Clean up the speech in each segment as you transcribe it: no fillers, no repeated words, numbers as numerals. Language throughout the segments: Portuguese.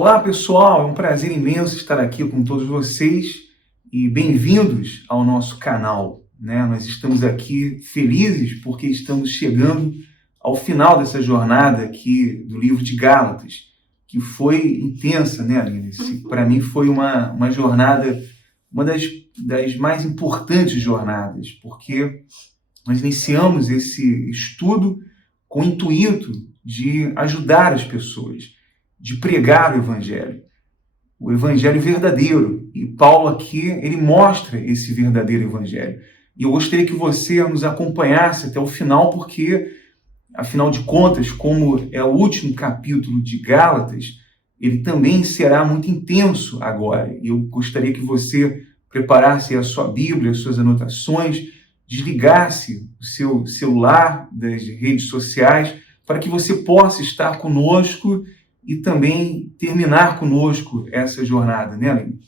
Olá pessoal, é um prazer imenso estar aqui com todos vocês e bem-vindos ao nosso canal, né? Nós estamos aqui felizes porque estamos chegando ao final dessa jornada aqui do livro de Gálatas, que foi intensa, né, Aline? Para mim foi uma jornada, uma das mais importantes jornadas, porque nós iniciamos esse estudo com o intuito de ajudar as pessoas, de pregar o evangelho verdadeiro. E Paulo aqui, ele mostra esse verdadeiro evangelho. E eu gostaria que você nos acompanhasse até o final, porque, afinal de contas, como é o último capítulo de Gálatas, ele também será muito intenso agora. E eu gostaria que você preparasse a sua Bíblia, as suas anotações, desligasse o seu celular das redes sociais, para que você possa estar conosco e também terminar conosco essa jornada, né, Aline?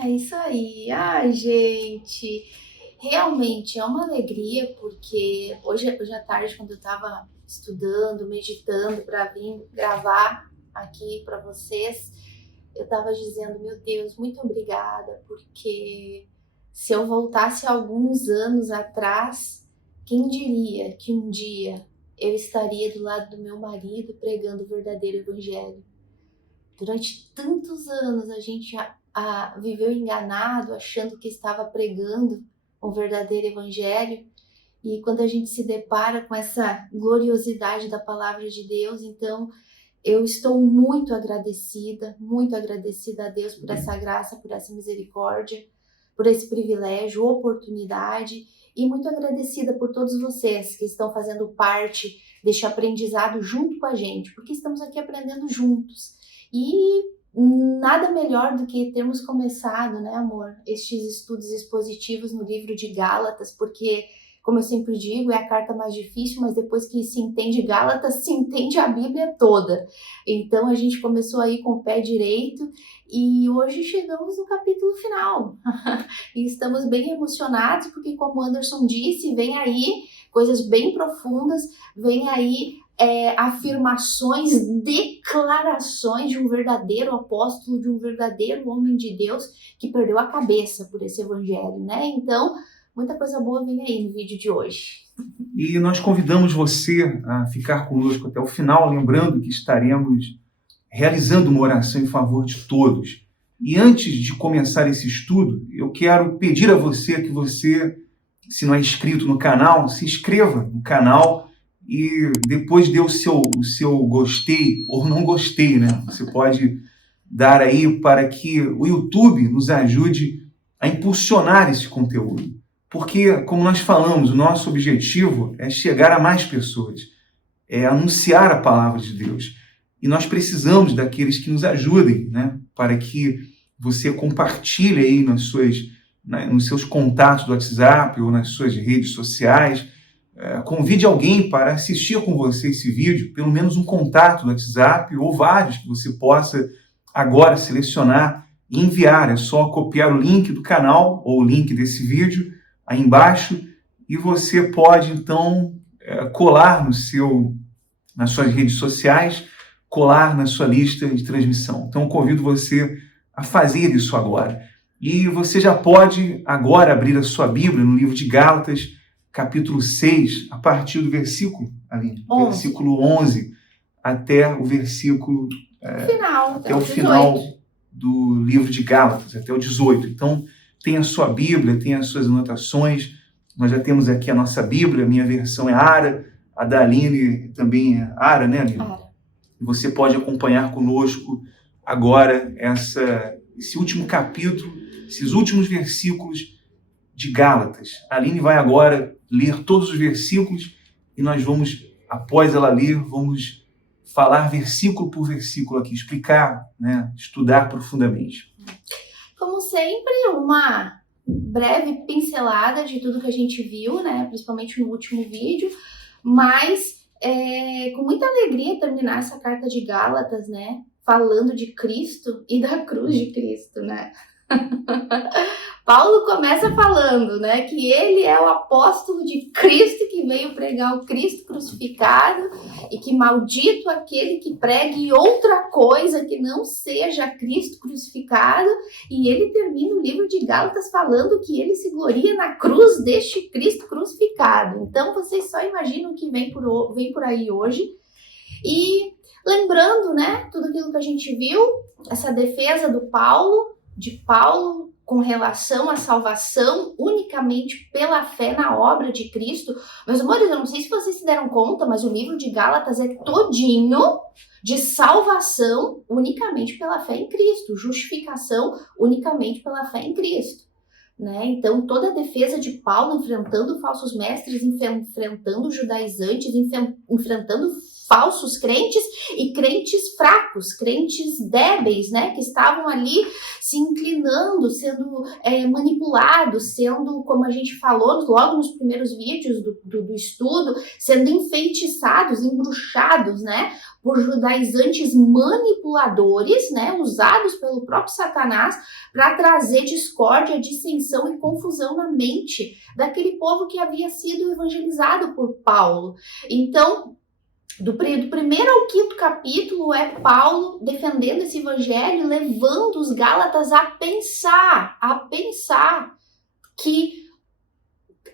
É isso aí. Ai, gente, realmente é uma alegria, porque hoje à tarde, quando eu estava estudando, meditando para vir gravar aqui para vocês, eu estava dizendo, meu Deus, muito obrigada, porque se eu voltasse alguns anos atrás, quem diria que um dia eu estaria do lado do meu marido pregando o verdadeiro evangelho? Durante tantos anos a gente viveu enganado, achando que estava pregando um verdadeiro evangelho, e quando a gente se depara com essa gloriosidade da palavra de Deus, então eu estou muito agradecida a Deus por essa graça, por essa misericórdia, por esse privilégio, oportunidade, e muito agradecida por todos vocês que estão fazendo parte deste aprendizado junto com a gente, porque estamos aqui aprendendo juntos. E nada melhor do que termos começado, né, amor, estes estudos expositivos no livro de Gálatas, porque, como eu sempre digo, é a carta mais difícil, mas depois que se entende Gálatas, se entende a Bíblia toda. Então a gente começou aí com o pé direito e hoje chegamos no capítulo final. E estamos bem emocionados porque, como o Anderson disse, vem aí coisas bem profundas, vem aí afirmações, declarações de um verdadeiro apóstolo, de um verdadeiro homem de Deus que perdeu a cabeça por esse evangelho, né? Então, muita coisa boa vem aí no vídeo de hoje. E nós convidamos você a ficar conosco até o final, lembrando que estaremos realizando uma oração em favor de todos. E antes de começar esse estudo, eu quero pedir a você que você, se não é inscrito no canal, se inscreva no canal e depois dê o seu gostei ou não gostei, né? Você pode dar aí para que o YouTube nos ajude a impulsionar esse conteúdo. Porque, como nós falamos, o nosso objetivo é chegar a mais pessoas, é anunciar a palavra de Deus. E nós precisamos daqueles que nos ajudem, né? Para que você compartilhe aí nos seus contatos do WhatsApp ou nas suas redes sociais. Convide alguém para assistir com você esse vídeo, pelo menos um contato do WhatsApp ou vários que você possa agora selecionar e enviar. É só copiar o link do canal ou o link desse vídeo aí embaixo e você pode então colar nas suas redes sociais, colar na sua lista de transmissão. Então, convido você a fazer isso agora. E você já pode agora abrir a sua Bíblia no livro de Gálatas, capítulo 6, a partir do versículo, Aline, versículo 11, até o versículo... final, até o final do livro de Gálatas, até o 18. Então, tem a sua Bíblia, tem as suas anotações. Nós já temos aqui a nossa Bíblia, a minha versão é Ara, a da Aline também é Ara, né, Aline? Ara. Você pode acompanhar conosco agora esse último capítulo, esses últimos versículos de Gálatas. A Aline vai agora ler todos os versículos e nós vamos, após ela ler, vamos falar versículo por versículo aqui, explicar, né, estudar profundamente. Como sempre, uma breve pincelada de tudo que a gente viu, né, principalmente no último vídeo, mas com muita alegria terminar essa carta de Gálatas, né, falando de Cristo e da cruz de Cristo, né? Paulo começa falando, né, que ele é o apóstolo de Cristo que veio pregar o Cristo crucificado e que maldito aquele que pregue outra coisa que não seja Cristo crucificado. E ele termina o livro de Gálatas falando que ele se gloria na cruz deste Cristo crucificado. Então vocês só imaginam o que vem por aí hoje. E lembrando, né, tudo aquilo que a gente viu, essa defesa de Paulo com relação à salvação unicamente pela fé na obra de Cristo. Meus amores, eu não sei se vocês se deram conta, mas o livro de Gálatas é todinho de salvação unicamente pela fé em Cristo, justificação unicamente pela fé em Cristo. Né? Então, toda a defesa de Paulo enfrentando falsos mestres, enfrentando judaizantes, enfrentando falsos crentes e crentes fracos, crentes débeis, né, que estavam ali se inclinando, sendo manipulados, sendo, como a gente falou logo nos primeiros vídeos do estudo, sendo enfeitiçados, embruxados, né, por judaizantes manipuladores, né, usados pelo próprio Satanás para trazer discórdia, dissensão e confusão na mente daquele povo que havia sido evangelizado por Paulo. Então, do primeiro ao quinto capítulo é Paulo defendendo esse evangelho, levando os Gálatas a pensar que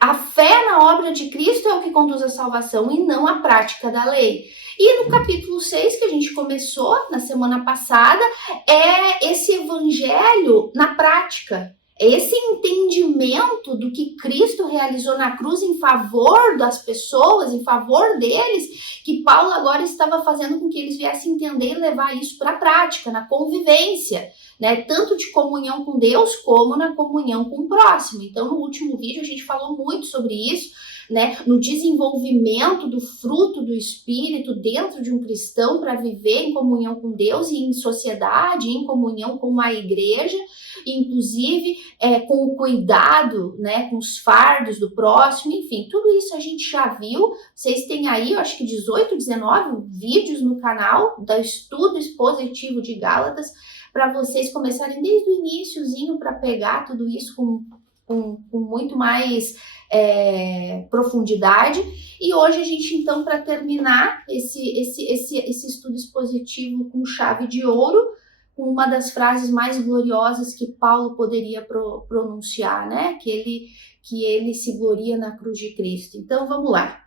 a fé na obra de Cristo é o que conduz à salvação e não a prática da lei. E no capítulo 6, que a gente começou na semana passada, é esse evangelho na prática. Esse entendimento do que Cristo realizou na cruz em favor das pessoas, em favor deles, que Paulo agora estava fazendo com que eles viessem entender e levar isso para a prática, na convivência, né? Tanto de comunhão com Deus como na comunhão com o próximo. Então, no último vídeo a gente falou muito sobre isso, né? No desenvolvimento do fruto do Espírito dentro de um cristão para viver em comunhão com Deus e em sociedade, em comunhão com a igreja, inclusive com o cuidado, né, com os fardos do próximo, enfim, tudo isso a gente já viu. Vocês têm aí, eu acho que 18, 19 vídeos no canal do estudo expositivo de Gálatas, para vocês começarem desde o iniciozinho para pegar tudo isso com muito mais profundidade. E hoje a gente, então, para terminar esse estudo expositivo com chave de ouro, com uma das frases mais gloriosas que Paulo poderia pronunciar, né? Que ele se gloria na cruz de Cristo. Então, vamos lá.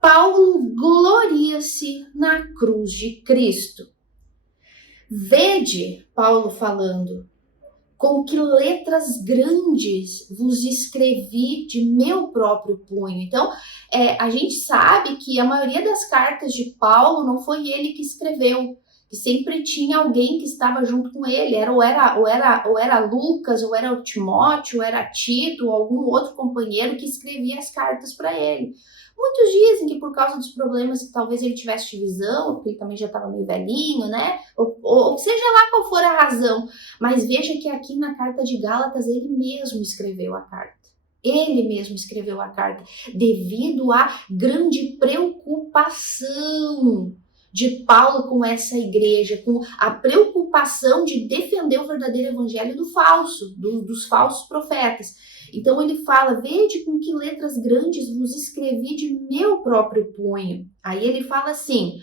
Paulo gloria-se na cruz de Cristo. Vede, Paulo falando, com que letras grandes vos escrevi de meu próprio punho. Então, a gente sabe que a maioria das cartas de Paulo não foi ele que escreveu, que sempre tinha alguém que estava junto com ele, ou era Lucas, ou era o Timóteo, ou era Tito, ou algum outro companheiro que escrevia as cartas para ele. Muitos dizem que por causa dos problemas que talvez ele tivesse de visão, porque ele também já estava meio velhinho, né? Ou seja lá qual for a razão. Mas veja que aqui na carta de Gálatas ele mesmo escreveu a carta. Ele mesmo escreveu a carta devido à grande preocupação de Paulo com essa igreja, com a preocupação de defender o verdadeiro evangelho dos falsos profetas. Então ele fala, vede com que letras grandes vos escrevi de meu próprio punho. Aí ele fala assim,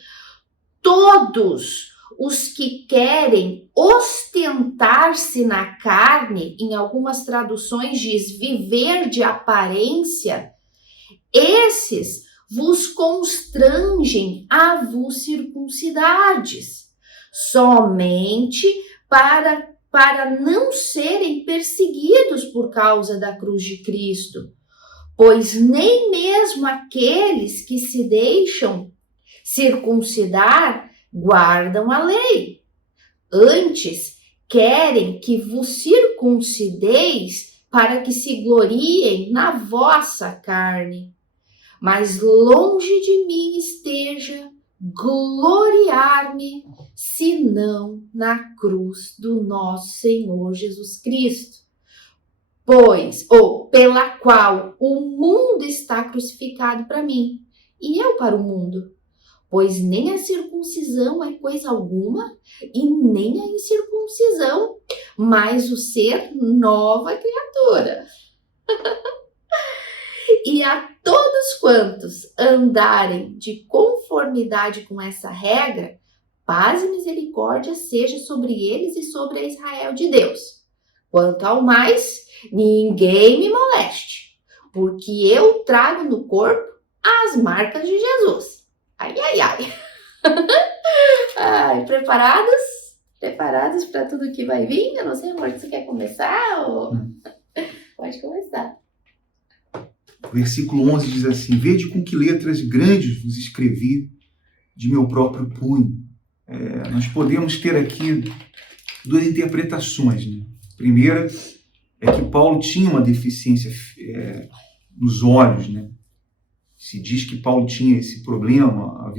todos os que querem ostentar-se na carne, em algumas traduções diz viver de aparência, esses vos constrangem a vos circuncidardes, somente para não serem perseguidos por causa da cruz de Cristo, pois nem mesmo aqueles que se deixam circuncidar guardam a lei. Antes, querem que vos circuncideis para que se gloriem na vossa carne. Mas longe de mim esteja gloriar-me, senão na cruz do nosso Senhor Jesus Cristo. Pela qual o mundo está crucificado para mim, e eu para o mundo. pois nem a circuncisão é coisa alguma, e nem a incircuncisão, mas o ser nova criatura. E a todos quantos andarem de conformidade com essa regra, paz e misericórdia seja sobre eles e sobre a Israel de Deus. Quanto ao mais, ninguém me moleste, porque eu trago no corpo as marcas de Jesus. Ai, ai, ai. Ai, preparados? Preparados para tudo que vai vir? Eu não sei, amor, você quer começar? Ou... Pode começar. O versículo 11 diz assim: vede com que letras grandes vos escrevi de meu próprio punho. Nós podemos ter aqui duas interpretações, né? A primeira é que Paulo tinha uma deficiência nos olhos, né? Se diz que Paulo tinha esse problema,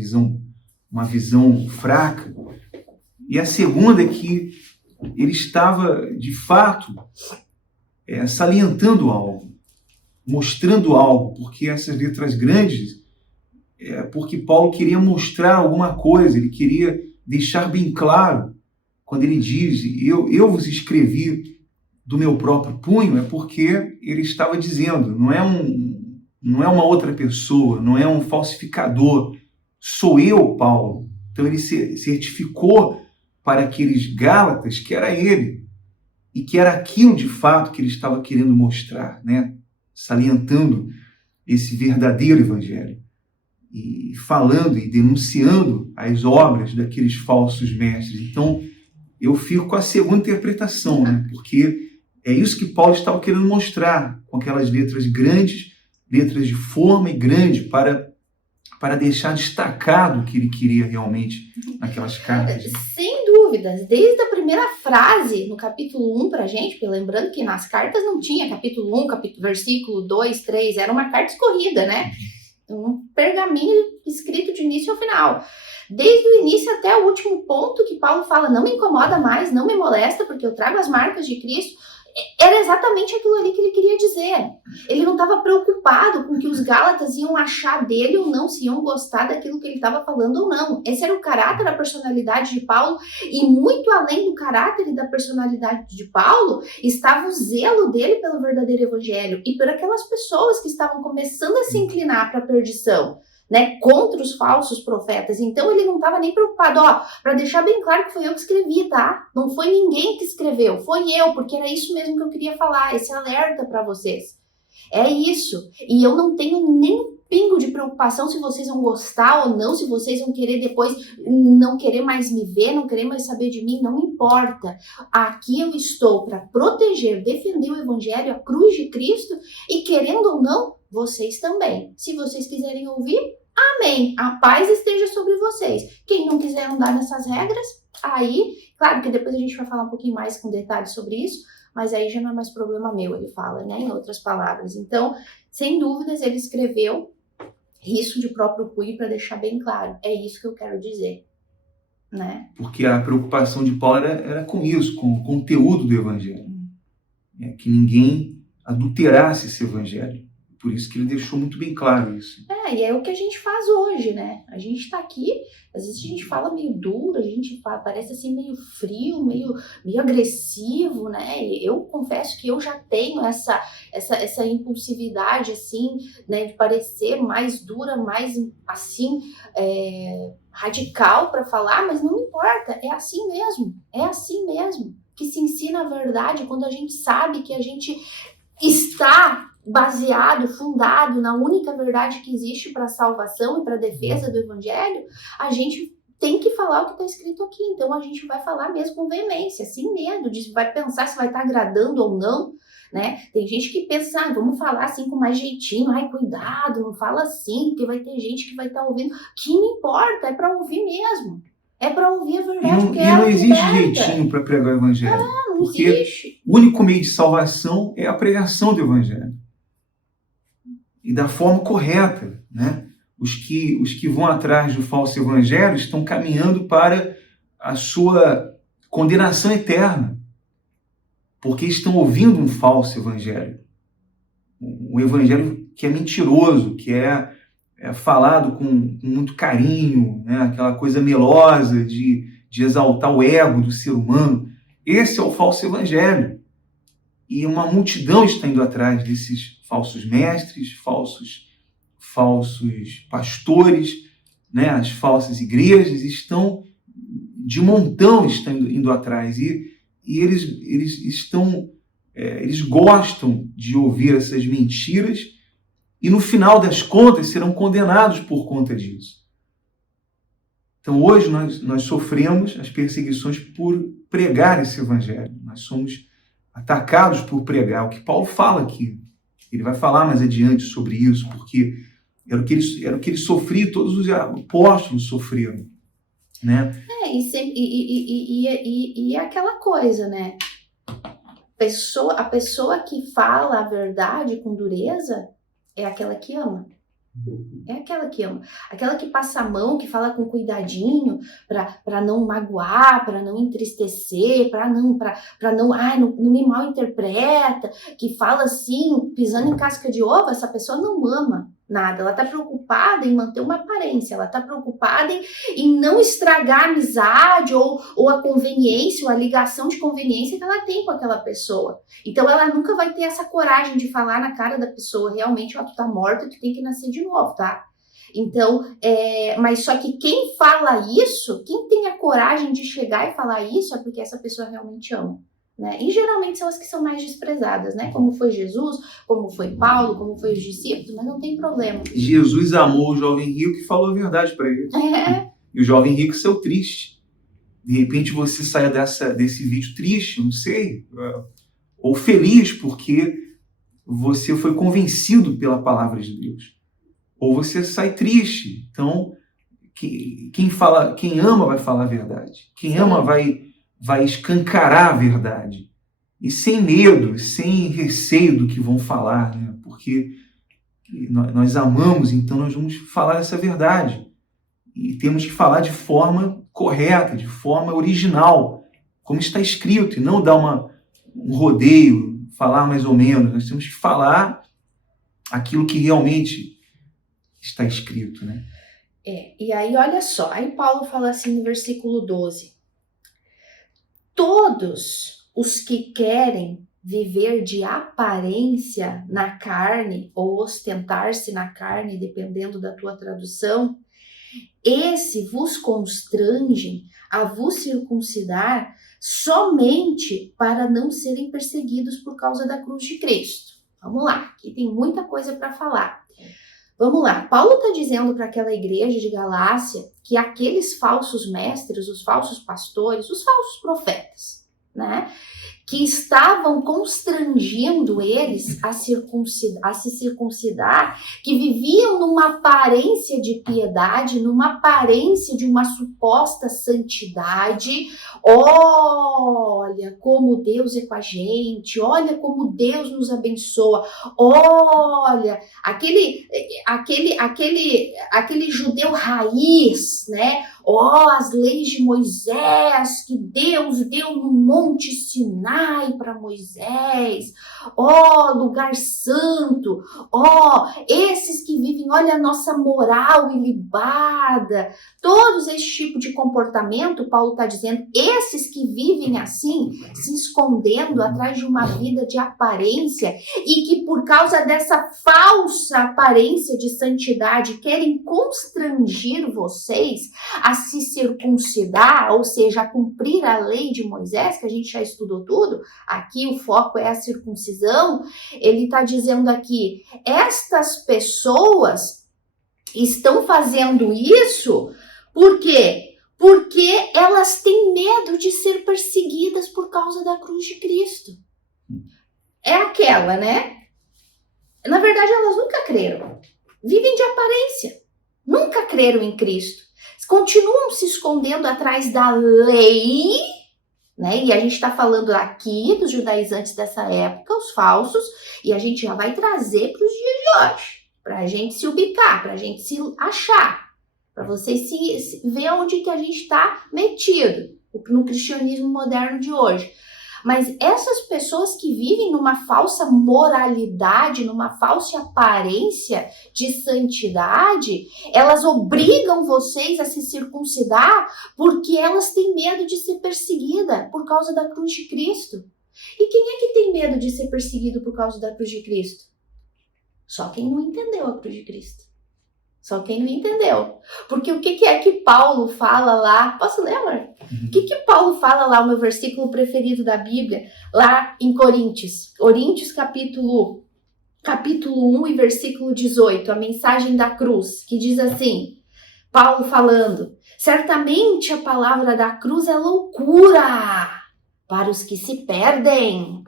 uma visão fraca. E a segunda é que ele estava, de fato, salientando algo, mostrando algo, porque essas letras grandes, porque Paulo queria mostrar alguma coisa, ele queria deixar bem claro, quando ele diz, eu vos escrevi do meu próprio punho, é porque ele estava dizendo, não é uma outra pessoa, não é um falsificador, sou eu, Paulo. Então ele certificou para aqueles Gálatas que era ele, e que era aquilo de fato que ele estava querendo mostrar, né? Salientando esse verdadeiro evangelho, e falando e denunciando as obras daqueles falsos mestres. Então, eu fico com a segunda interpretação, né? Porque é isso que Paulo estava querendo mostrar, com aquelas letras grandes, letras de forma e grande, para deixar destacado o que ele queria realmente naquelas cartas. Sem dúvidas, desde a primeira frase no capítulo 1 pra gente, porque lembrando que nas cartas não tinha capítulo 1, versículo 2, 3, era uma carta escorrida, né? Um pergaminho escrito de início ao final. Desde o início até o último ponto que Paulo fala, não me incomoda mais, não me molesta, porque eu trago as marcas de Cristo, era exatamente aquilo ali que ele queria dizer. Ele não estava preocupado com que os Gálatas iam achar dele ou não, se iam gostar daquilo que ele estava falando ou não. Esse era o caráter, a personalidade de Paulo, e muito além do caráter e da personalidade de Paulo, estava o zelo dele pelo verdadeiro evangelho e por aquelas pessoas que estavam começando a se inclinar para a perdição, né, contra os falsos profetas. Então ele não estava nem preocupado, para deixar bem claro que foi eu que escrevi, tá? Não foi ninguém que escreveu, foi eu, porque era isso mesmo que eu queria falar, esse alerta para vocês. É isso. E eu não tenho nem um pingo de preocupação se vocês vão gostar ou não, se vocês vão querer depois não querer mais me ver, não querer mais saber de mim, não importa. Aqui eu estou para proteger, defender o evangelho, a cruz de Cristo, e querendo ou não, vocês também. Se vocês quiserem ouvir, amém. A paz esteja sobre vocês. Quem não quiser andar nessas regras, aí, claro que depois a gente vai falar um pouquinho mais com detalhes sobre isso, mas aí já não é mais problema meu, ele fala, né, em outras palavras. Então, sem dúvidas, ele escreveu isso de próprio punho para deixar bem claro. É isso que eu quero dizer, né? Porque a preocupação de Paulo era com isso, com o conteúdo do evangelho. Que ninguém adulterasse esse evangelho. Por isso que ele deixou muito bem claro isso. E é o que a gente faz hoje, né? A gente tá aqui, às vezes a gente fala meio duro, a gente parece assim meio frio, meio agressivo, né? Eu confesso que eu já tenho essa impulsividade, assim, né? De parecer mais dura, mais, assim, radical para falar, mas não importa, é assim mesmo. É assim mesmo que se ensina a verdade quando a gente sabe que a gente está baseado, fundado na única verdade que existe para a salvação e para a defesa do evangelho, a gente tem que falar o que está escrito aqui. Então a gente vai falar mesmo com veemência, sem medo, vai pensar se vai estar agradando ou não, né? Tem gente que pensa, vamos falar assim com mais jeitinho, cuidado, não fala assim, porque vai ter gente que vai estar ouvindo. Que me importa, é para ouvir mesmo. É para ouvir a verdade. E não existe jeitinho para pregar o evangelho. Não porque existe. O único meio de salvação é a pregação do evangelho. E da forma correta, né? Os que vão atrás do falso evangelho estão caminhando para a sua condenação eterna, porque estão ouvindo um falso evangelho. Um evangelho que é mentiroso, que é falado com muito carinho, né? Aquela coisa melosa de exaltar o ego do ser humano. Esse é o falso evangelho. E uma multidão está indo atrás desses falsos mestres, falsos pastores, né? As falsas igrejas estão de montão, estão indo atrás. E eles gostam de ouvir essas mentiras e no final das contas serão condenados por conta disso. Então hoje nós sofremos as perseguições por pregar esse evangelho. Nós somos atacados por pregar. O que Paulo fala aqui, ele vai falar mais adiante sobre isso, porque era o que ele sofria, todos os apóstolos sofreram, né? E aquela coisa, né? A pessoa que fala a verdade com dureza é aquela que ama. É aquela que ama. Aquela que passa a mão, que fala com cuidadinho para não magoar, para não entristecer, para não me mal interpreta, que fala assim, pisando em casca de ovo. Essa pessoa não ama nada. Ela está preocupada em manter uma aparência, ela está preocupada em não estragar a amizade ou a conveniência, ou a ligação de conveniência que ela tem com aquela pessoa. Então ela nunca vai ter essa coragem de falar na cara da pessoa, realmente, ó, tu tá morta, tu tem que nascer de novo, tá? Então, mas só que quem fala isso, quem tem a coragem de chegar e falar isso, é porque essa pessoa realmente ama. Né? E geralmente são as que são mais desprezadas, né? Como foi Jesus, como foi Paulo, como foi os discípulos, mas não tem problema. Jesus amou o jovem rico e falou a verdade para ele. E o jovem rico saiu triste. De repente você sai desse vídeo triste, não sei, ou feliz porque você foi convencido pela palavra de Deus. Ou você sai triste. Então, quem ama vai falar a verdade. Quem ama vai escancarar a verdade. E sem medo, sem receio do que vão falar, né? Porque nós amamos, então nós vamos falar essa verdade. E temos que falar de forma correta, de forma original, como está escrito, e não dar um rodeio, falar mais ou menos. Nós temos que falar aquilo que realmente está escrito, né? E aí olha só, aí Paulo fala assim no versículo 12: todos os que querem viver de aparência na carne, ou ostentar-se na carne, dependendo da tua tradução, esse vos constrangem a vos circuncidar somente para não serem perseguidos por causa da cruz de Cristo. Vamos lá, aqui tem muita coisa para falar. Vamos lá, Paulo está dizendo para aquela igreja de Galácia que aqueles falsos mestres, os falsos pastores, os falsos profetas, né, que estavam constrangendo eles a se circuncidar, que viviam numa aparência de piedade, numa aparência de uma suposta santidade. Olha como Deus é com a gente, olha como Deus nos abençoa, olha, aquele judeu raiz, né? As leis de Moisés que Deus deu no Monte Sinai para Moisés, lugar santo, esses que vivem, olha a nossa moral ilibada, todos esse tipo de comportamento, Paulo está dizendo, esses que vivem assim, se escondendo atrás de uma vida de aparência e que por causa dessa falsa aparência de santidade querem constranger vocês a se circuncidar, ou seja, a cumprir a lei de Moisés, que a gente já estudou tudo, aqui o foco é a circuncisão. Ele está dizendo aqui, estas pessoas estão fazendo isso, por quê? Porque elas têm medo de ser perseguidas por causa da cruz de Cristo. É aquela, né? Na verdade, elas nunca creram. Vivem de aparência. Nunca creram em Cristo. Continuam se escondendo atrás da lei, né? E a gente está falando aqui dos judaizantes dessa época, os falsos, e a gente já vai trazer para os dias de hoje, para a gente se ubicar, para a gente se achar, para vocês se ver onde que a gente está metido no cristianismo moderno de hoje. Mas essas pessoas que vivem numa falsa moralidade, numa falsa aparência de santidade, elas obrigam vocês a se circuncidar porque elas têm medo de ser perseguida por causa da cruz de Cristo. E quem é que tem medo de ser perseguido por causa da cruz de Cristo? Só quem não entendeu a cruz de Cristo. Só quem não entendeu. Porque o que é que Paulo fala lá? Posso ler, amor? O que Paulo fala lá, o meu versículo preferido da Bíblia, lá em Coríntios? Coríntios capítulo 1 e versículo 18, a mensagem da cruz, que diz assim, Paulo falando, certamente a palavra da cruz é loucura para os que se perdem,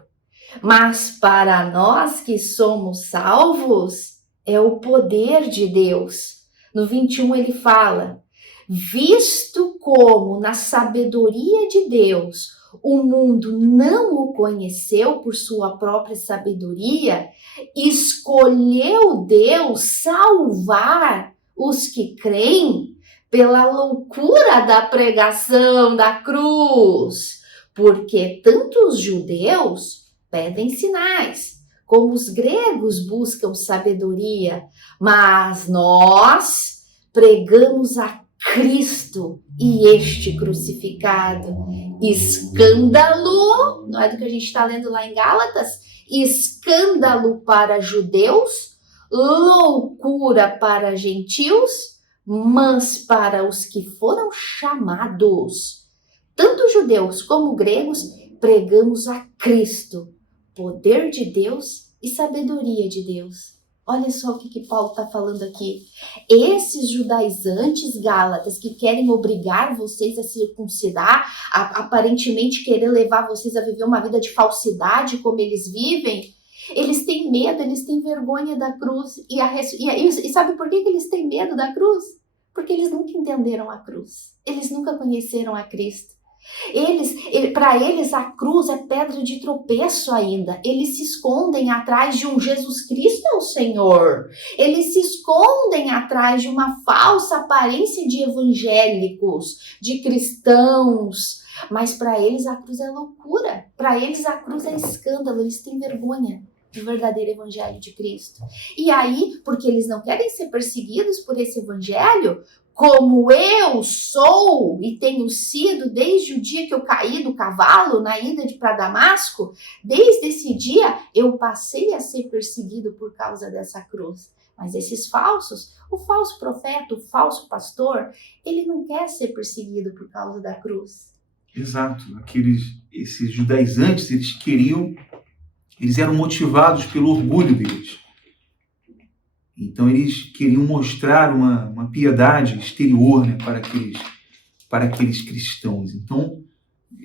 mas para nós que somos salvos, é o poder de Deus. No 21 ele fala, visto como na sabedoria de Deus o mundo não o conheceu por sua própria sabedoria, escolheu Deus salvar os que creem pela loucura da pregação da cruz, porque tanto os judeus pedem sinais, como os gregos buscam sabedoria, mas nós pregamos a Cristo e este crucificado. Escândalo, não é do que a gente está lendo lá em Gálatas? Escândalo para judeus, loucura para gentios, mas para os que foram chamados, tanto judeus como gregos, pregamos a Cristo, poder de Deus e sabedoria de Deus. Olha só o que Paulo está falando aqui. Esses judaizantes gálatas que querem obrigar vocês a circuncidar, aparentemente querer levar vocês a viver uma vida de falsidade como eles vivem, eles têm medo, eles têm vergonha da cruz. E sabe por que eles têm medo da cruz? Porque eles nunca entenderam a cruz. Eles nunca conheceram a Cristo. Para eles a cruz é pedra de tropeço ainda. Eles se escondem atrás de um Jesus Cristo é o Senhor. Eles se escondem atrás de uma falsa aparência de evangélicos, de cristãos. Mas para eles a cruz é loucura. Para eles a cruz é escândalo. Eles têm vergonha do verdadeiro evangelho de Cristo. E aí, porque eles não querem ser perseguidos por esse evangelho, como eu sou e tenho sido desde o dia que eu caí do cavalo na ida para Damasco, desde esse dia eu passei a ser perseguido por causa dessa cruz. Mas esses falsos, o falso profeta, o falso pastor, ele não quer ser perseguido por causa da cruz. Exato. Esses judaizantes, eles eram motivados pelo orgulho deles. Então eles queriam mostrar uma piedade exterior, né, para aqueles cristãos. Então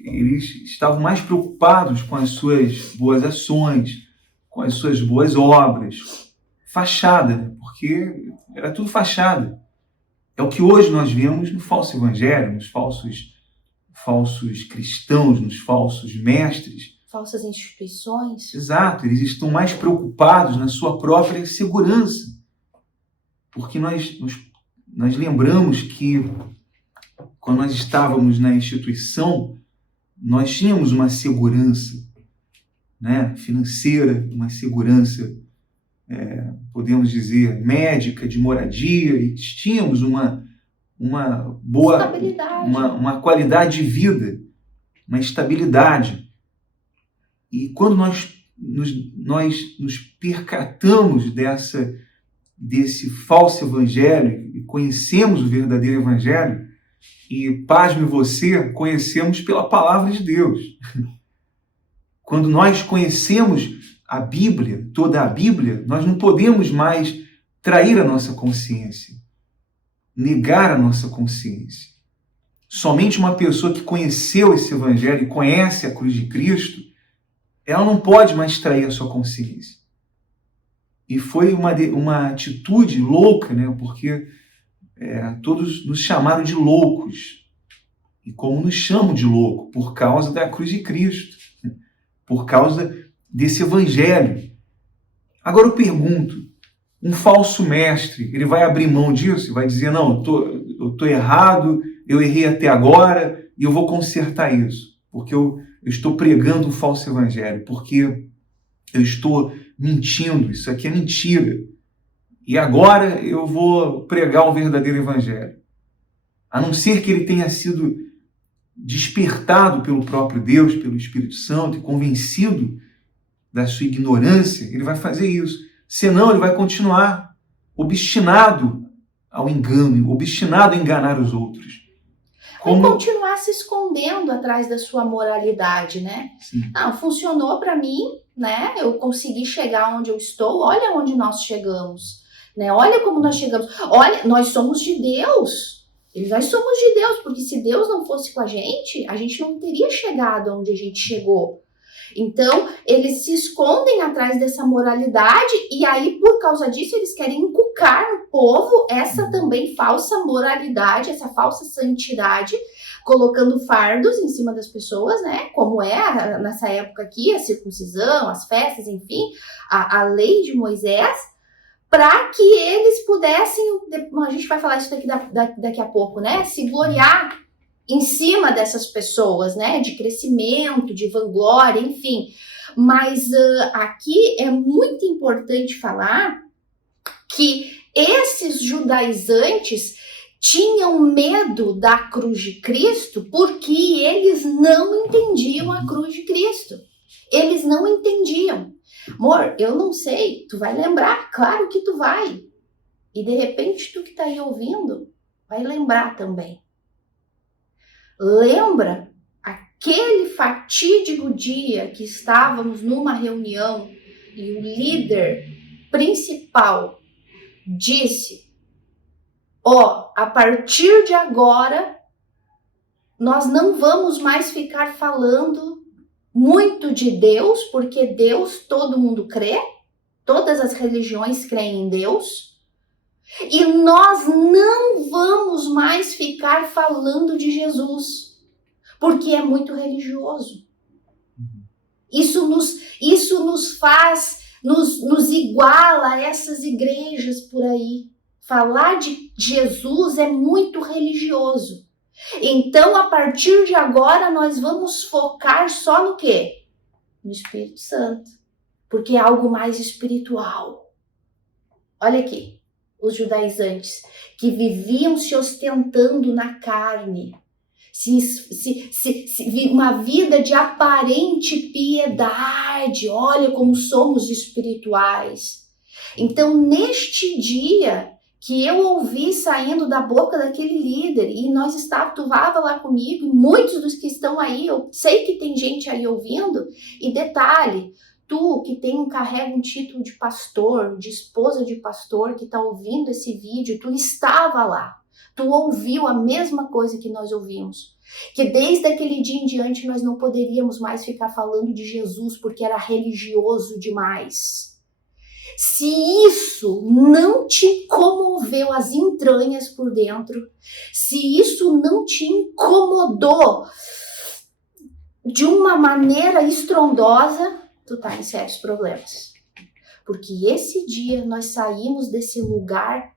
eles estavam mais preocupados com as suas boas ações, com as suas boas obras. Fachada, né, porque era tudo fachada. É o que hoje nós vemos no falso evangelho, nos falsos cristãos, nos falsos mestres. Falsas instituições. Exato, eles estão mais preocupados na sua própria segurança. Porque nós lembramos que quando nós estávamos na instituição, nós tínhamos uma segurança, né, financeira, uma segurança, podemos dizer, médica, de moradia, e tínhamos uma boa, uma qualidade de vida, uma estabilidade. E quando nós nos percatamos desse falso evangelho e conhecemos o verdadeiro evangelho, e pasme você, conhecemos pela palavra de Deus. Quando nós conhecemos a Bíblia, toda a Bíblia, nós não podemos mais trair a nossa consciência, negar a nossa consciência. Somente uma pessoa que conheceu esse evangelho e conhece a cruz de Cristo, ela não pode mais trair a sua consciência. E foi uma atitude louca, né? Porque todos nos chamaram de loucos. E como nos chamam de louco? Por causa da cruz de Cristo. Por causa desse evangelho. Agora eu pergunto, um falso mestre, ele vai abrir mão disso? Vai dizer, não, eu tô errado, eu errei até agora e eu vou consertar isso. porque eu estou pregando um falso evangelho, porque eu estou mentindo, isso aqui é mentira. E agora eu vou pregar o verdadeiro evangelho. A não ser que ele tenha sido despertado pelo próprio Deus, pelo Espírito Santo, e convencido da sua ignorância, ele vai fazer isso. Senão, ele vai continuar obstinado ao engano, obstinado a enganar os outros. Como continuar se escondendo atrás da sua moralidade, né? Sim. Não, funcionou para mim, né? Eu consegui chegar onde eu estou, olha onde nós chegamos, né? Olha como nós chegamos. Olha, nós somos de Deus. Nós somos de Deus, porque se Deus não fosse com a gente não teria chegado onde a gente chegou. Então, eles se escondem atrás dessa moralidade e aí, por causa disso, eles querem inculcar no povo essa também falsa moralidade, essa falsa santidade, colocando fardos em cima das pessoas, né? Como é nessa época aqui, a circuncisão, as festas, enfim, a lei de Moisés, para que eles pudessem, a gente vai falar isso daqui a pouco, né? Se gloriar em cima dessas pessoas, né, de crescimento, de vanglória, enfim. Mas aqui é muito importante falar que esses judaizantes tinham medo da cruz de Cristo porque eles não entendiam a cruz de Cristo. Eles não entendiam. Amor, eu não sei, tu vai lembrar? Claro que tu vai. E de repente tu que tá aí ouvindo vai lembrar também. Lembra aquele fatídico dia que estávamos numa reunião e o líder principal disse: a partir de agora nós não vamos mais ficar falando muito de Deus, porque Deus todo mundo crê, todas as religiões creem em Deus. E nós não vamos mais ficar falando de Jesus, porque é muito religioso. Isso nos faz, nos iguala a essas igrejas por aí. Falar de Jesus é muito religioso. Então, a partir de agora, nós vamos focar só no quê? No Espírito Santo, porque é algo mais espiritual. Olha aqui. Os judaizantes, que viviam se ostentando na carne, uma vida de aparente piedade, olha como somos espirituais. Então, neste dia que eu ouvi saindo da boca daquele líder, e tu estava lá comigo, e muitos dos que estão aí, eu sei que tem gente aí ouvindo, e detalhe, tu que carrega um título de pastor, de esposa de pastor, que está ouvindo esse vídeo, tu estava lá. Tu ouviu a mesma coisa que nós ouvimos. Que desde aquele dia em diante nós não poderíamos mais ficar falando de Jesus porque era religioso demais. Se isso não te comoveu as entranhas por dentro, se isso não te incomodou de uma maneira estrondosa, tu tá em sérios problemas. Porque esse dia nós saímos desse lugar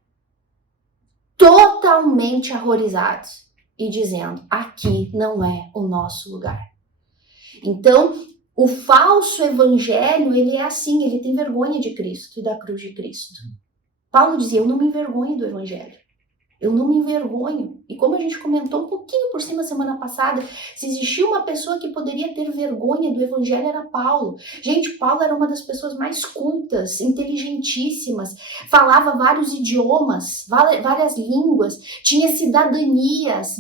totalmente horrorizados e dizendo, aqui não é o nosso lugar. Então, o falso evangelho, ele é assim, ele tem vergonha de Cristo e da cruz de Cristo. Paulo dizia, eu não me envergonho do evangelho. Eu não me envergonho. E como a gente comentou um pouquinho por cima semana passada, se existia uma pessoa que poderia ter vergonha do evangelho era Paulo. Gente, Paulo era uma das pessoas mais cultas, inteligentíssimas, falava vários idiomas, várias línguas, tinha cidadanias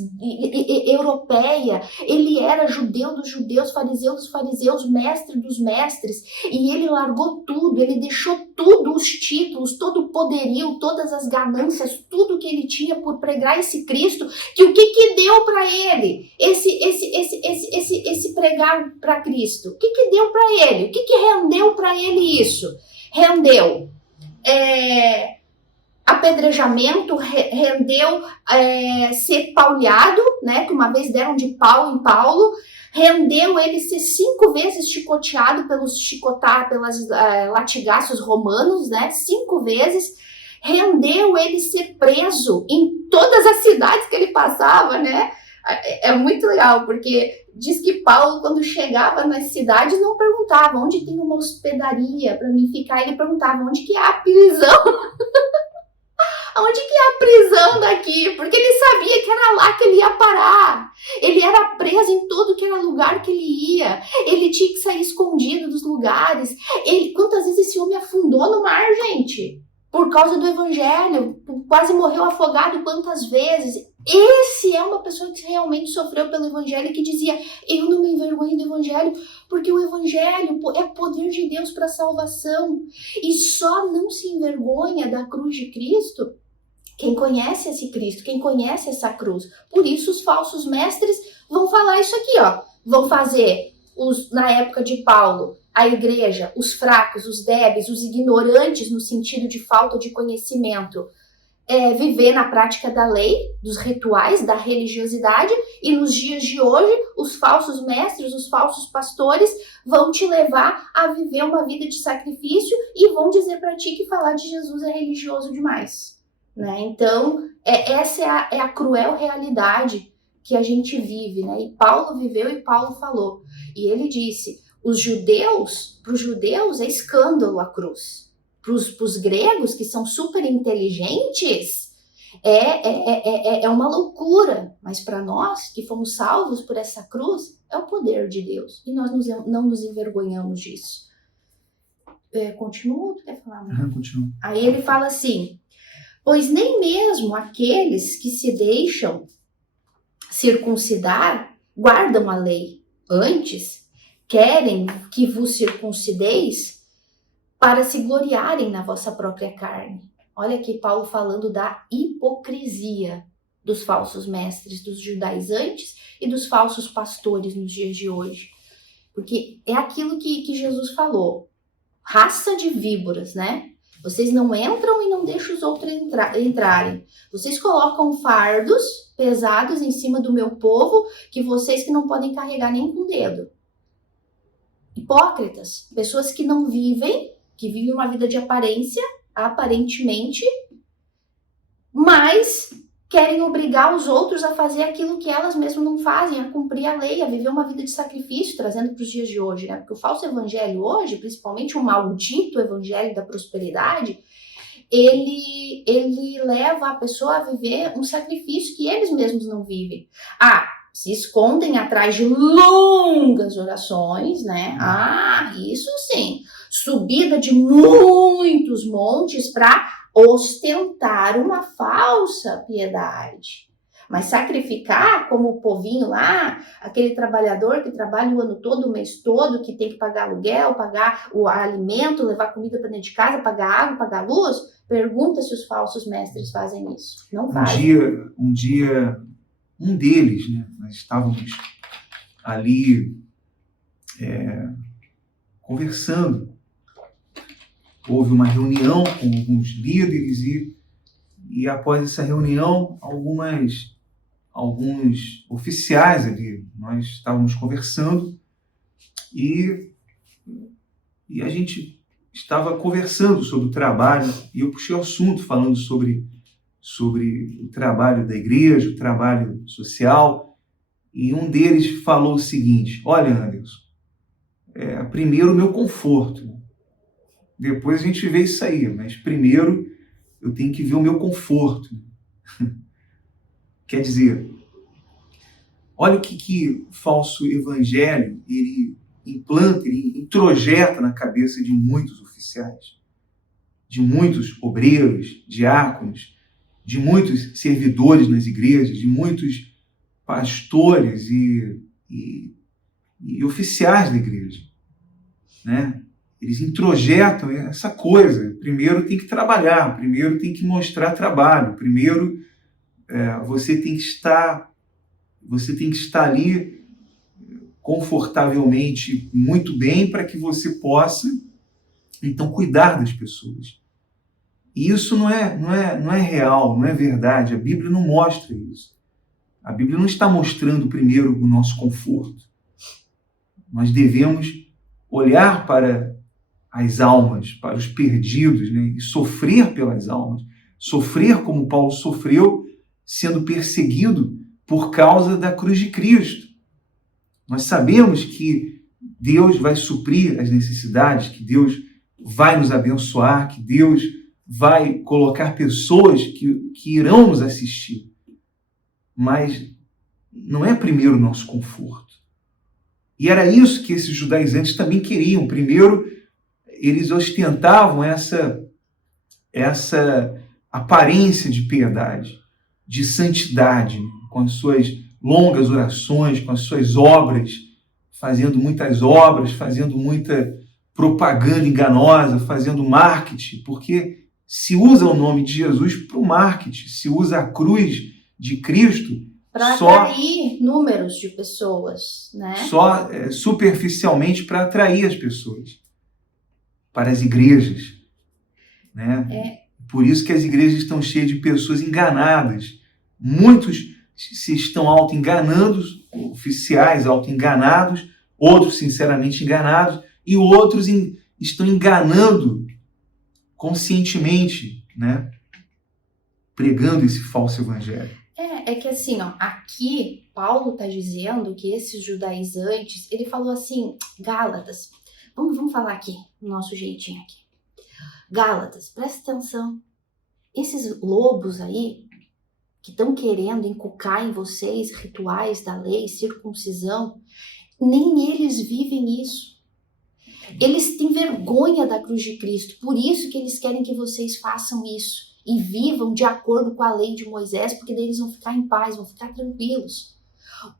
europeia, ele era judeu dos judeus, fariseu dos fariseus, mestre dos mestres, e ele largou tudo, ele deixou tudo, os títulos, todo o poderio, todas as ganâncias, tudo que ele tinha por pregar esse Cristo, que o que deu para ele esse pregar para Cristo? O que deu para ele? O que rendeu para ele isso? Rendeu apedrejamento, rendeu ser pauleado, né? Que uma vez deram de pau em Paulo, rendeu ele ser 5 vezes chicoteado pelos latigaços romanos, né? 5 vezes. Rendeu ele ser preso em todas as cidades que ele passava, né? É muito legal, porque diz que Paulo, quando chegava nas cidades, não perguntava onde tem uma hospedaria para mim ficar, ele perguntava onde que é a prisão. Onde que é a prisão daqui? Porque ele sabia que era lá que ele ia parar. Ele era preso em todo que era lugar que ele ia. Ele tinha que sair escondido dos lugares. Quantas vezes esse homem afundou no mar, gente? Por causa do evangelho. Quase morreu afogado quantas vezes. Esse é uma pessoa que realmente sofreu pelo evangelho e que dizia, eu não me envergonho do evangelho, porque o evangelho é poder de Deus para a salvação. E só não se envergonha da cruz de Cristo quem conhece esse Cristo, quem conhece essa cruz. Por isso os falsos mestres vão falar isso aqui, ó. Vão fazer, na época de Paulo, a igreja, os fracos, os débeis, os ignorantes no sentido de falta de conhecimento, viver na prática da lei, dos rituais, da religiosidade, e nos dias de hoje, os falsos mestres, os falsos pastores vão te levar a viver uma vida de sacrifício e vão dizer para ti que falar de Jesus é religioso demais. Né? Então, essa é a cruel realidade que a gente vive, né? E Paulo viveu e Paulo falou. E ele disse, para os judeus é escândalo a cruz. Para os gregos, que são super inteligentes, é uma loucura. Mas para nós, que fomos salvos por essa cruz, é o poder de Deus. E nós não nos envergonhamos disso. Continua? Tu quer falar? Continua. Aí ele fala assim, pois nem mesmo aqueles que se deixam circuncidar guardam a lei. Antes, querem que vos circuncideis para se gloriarem na vossa própria carne. Olha aqui Paulo falando da hipocrisia dos falsos mestres, dos judaizantes e dos falsos pastores nos dias de hoje. Porque é aquilo que Jesus falou. Raça de víboras, né? Vocês não entram e não deixam os outros entrarem. Vocês colocam fardos pesados em cima do meu povo que vocês que não podem carregar nem com o dedo. Hipócritas, pessoas que não vivem, que vivem uma vida de aparência, aparentemente, mas querem obrigar os outros a fazer aquilo que elas mesmas não fazem, a cumprir a lei, a viver uma vida de sacrifício, trazendo para os dias de hoje, né? Porque o falso evangelho hoje, principalmente o maldito evangelho da prosperidade, ele leva a pessoa a viver um sacrifício que eles mesmos não vivem. Se escondem atrás de longas orações, né? Isso sim. Subida de muitos montes para ostentar uma falsa piedade. Mas sacrificar, como o povinho lá, aquele trabalhador que trabalha o ano todo, o mês todo, que tem que pagar aluguel, pagar o alimento, levar comida para dentro de casa, pagar água, pagar luz, pergunta se os falsos mestres fazem isso. Não fazem. Um dia, um deles, né, nós estávamos ali conversando. Houve uma reunião com alguns líderes e após essa reunião, alguns oficiais ali, nós estávamos conversando e a gente estava conversando sobre o trabalho e eu puxei o assunto falando sobre o trabalho da igreja, o trabalho social, e um deles falou o seguinte: olha, Anderson, primeiro o meu conforto, depois a gente vê isso aí, mas primeiro eu tenho que ver o meu conforto. Quer dizer, olha o que o falso evangelho ele implanta, ele introjeta na cabeça de muitos oficiais, de muitos obreiros, diáconos, de muitos servidores nas igrejas, de muitos pastores e oficiais da igreja, né? Eles introjetam essa coisa. Primeiro tem que trabalhar, primeiro tem que mostrar trabalho, primeiro você tem que estar ali confortavelmente muito bem para que você possa então cuidar das pessoas. E isso não é real, não é verdade. A Bíblia não mostra isso. A Bíblia não está mostrando primeiro o nosso conforto. Nós devemos olhar para as almas, para os perdidos, né? E sofrer pelas almas. Sofrer como Paulo sofreu, sendo perseguido por causa da cruz de Cristo. Nós sabemos que Deus vai suprir as necessidades, que Deus vai nos abençoar, que Deus vai colocar pessoas que irão nos assistir. Mas não é primeiro o nosso conforto. E era isso que esses judaizantes também queriam. Primeiro, eles ostentavam essa aparência de piedade, de santidade, com as suas longas orações, com as suas obras, fazendo muitas obras, fazendo muita propaganda enganosa, fazendo marketing, porque se usa o nome de Jesus para o marketing, se usa a cruz de Cristo para atrair números de pessoas, né? Só superficialmente para atrair as pessoas para as igrejas, né? Por isso que as igrejas estão cheias de pessoas enganadas. Muitos se estão auto-enganando, oficiais auto-enganados, outros sinceramente enganados, e outros estão enganando conscientemente, né? Pregando esse falso evangelho. É que assim, ó, aqui Paulo está dizendo que esses judaizantes, ele falou assim, Gálatas, vamos falar aqui, no nosso jeitinho aqui. Gálatas, presta atenção, esses lobos aí, que estão querendo inculcar em vocês rituais da lei, circuncisão, nem eles vivem isso. Eles têm vergonha da cruz de Cristo, por isso que eles querem que vocês façam isso e vivam de acordo com a lei de Moisés, porque daí eles vão ficar em paz, vão ficar tranquilos.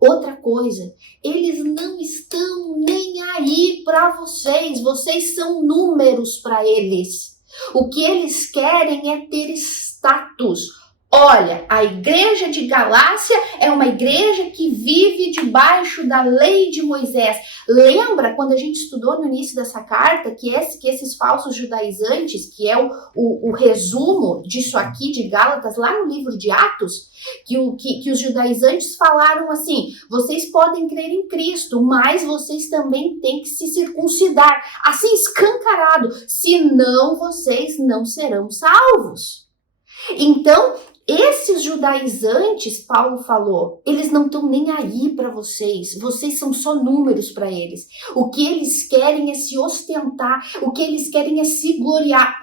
Outra coisa, eles não estão nem aí para vocês, vocês são números para eles. O que eles querem é ter status. Olha, a igreja de Galácia é uma igreja que vive debaixo da lei de Moisés. Lembra quando a gente estudou no início dessa carta que esses falsos judaizantes, que é o resumo disso aqui de Gálatas, lá no livro de Atos, que os judaizantes falaram assim, vocês podem crer em Cristo, mas vocês também têm que se circuncidar, assim escancarado, senão vocês não serão salvos. Então, esses judaizantes, Paulo falou, eles não estão nem aí para vocês são só números para eles. O que eles querem é se ostentar, o que eles querem é se gloriar.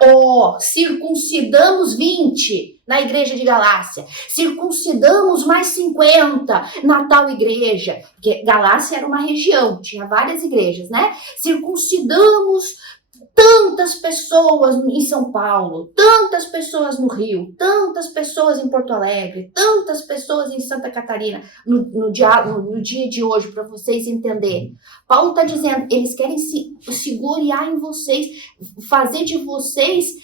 Circuncidamos 20 na igreja de Galácia, circuncidamos mais 50 na tal igreja, porque Galácia era uma região, tinha várias igrejas, né? Circuncidamos tantas pessoas em São Paulo, tantas pessoas no Rio, tantas pessoas em Porto Alegre, tantas pessoas em Santa Catarina, no dia de hoje, para vocês entenderem. Paulo está dizendo, eles querem se gloriar em vocês, fazer de vocês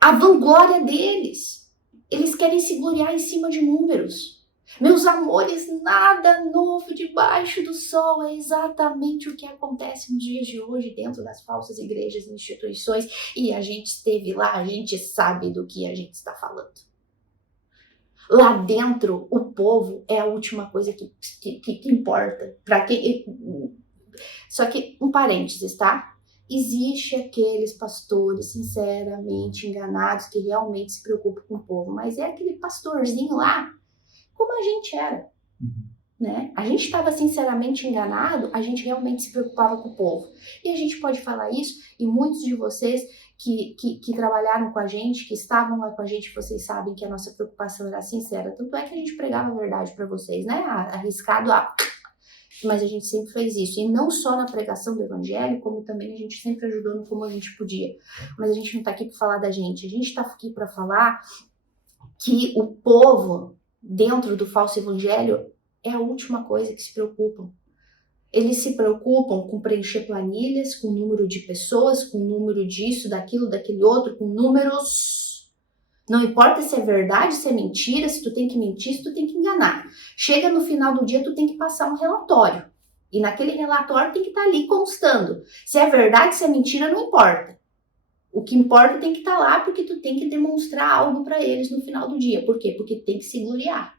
a vanglória deles. Eles querem se gloriar em cima de números. Meus amores, nada novo debaixo do sol, é exatamente o que acontece nos dias de hoje dentro das falsas igrejas e instituições, e a gente esteve lá, a gente sabe do que a gente está falando. Lá dentro, o povo é a última coisa que importa. Só que, um parênteses, tá? Existe aqueles pastores sinceramente enganados que realmente se preocupam com o povo, mas é aquele pastorzinho lá, como a gente era, né? A gente estava sinceramente enganado, a gente realmente se preocupava com o povo. E a gente pode falar isso, e muitos de vocês que trabalharam com a gente, que estavam lá com a gente, vocês sabem que a nossa preocupação era sincera. Tanto é que a gente pregava a verdade para vocês, né? Arriscado mas a gente sempre fez isso. E não só na pregação do evangelho, como também a gente sempre ajudou no como a gente podia. Mas a gente não está aqui para falar da gente. A gente está aqui para falar que o povo dentro do falso evangelho é a última coisa que se preocupam. Eles se preocupam com preencher planilhas, com número de pessoas, com número disso, daquilo, daquele outro, com números. Não importa se é verdade, se é mentira, se tu tem que mentir, se tu tem que enganar. Chega no final do dia, tu tem que passar um relatório. E naquele relatório tem que estar ali constando. Se é verdade, se é mentira, não importa. O que importa tem que estar lá, porque tu tem que demonstrar algo para eles no final do dia. Por quê? Porque tem que se gloriar.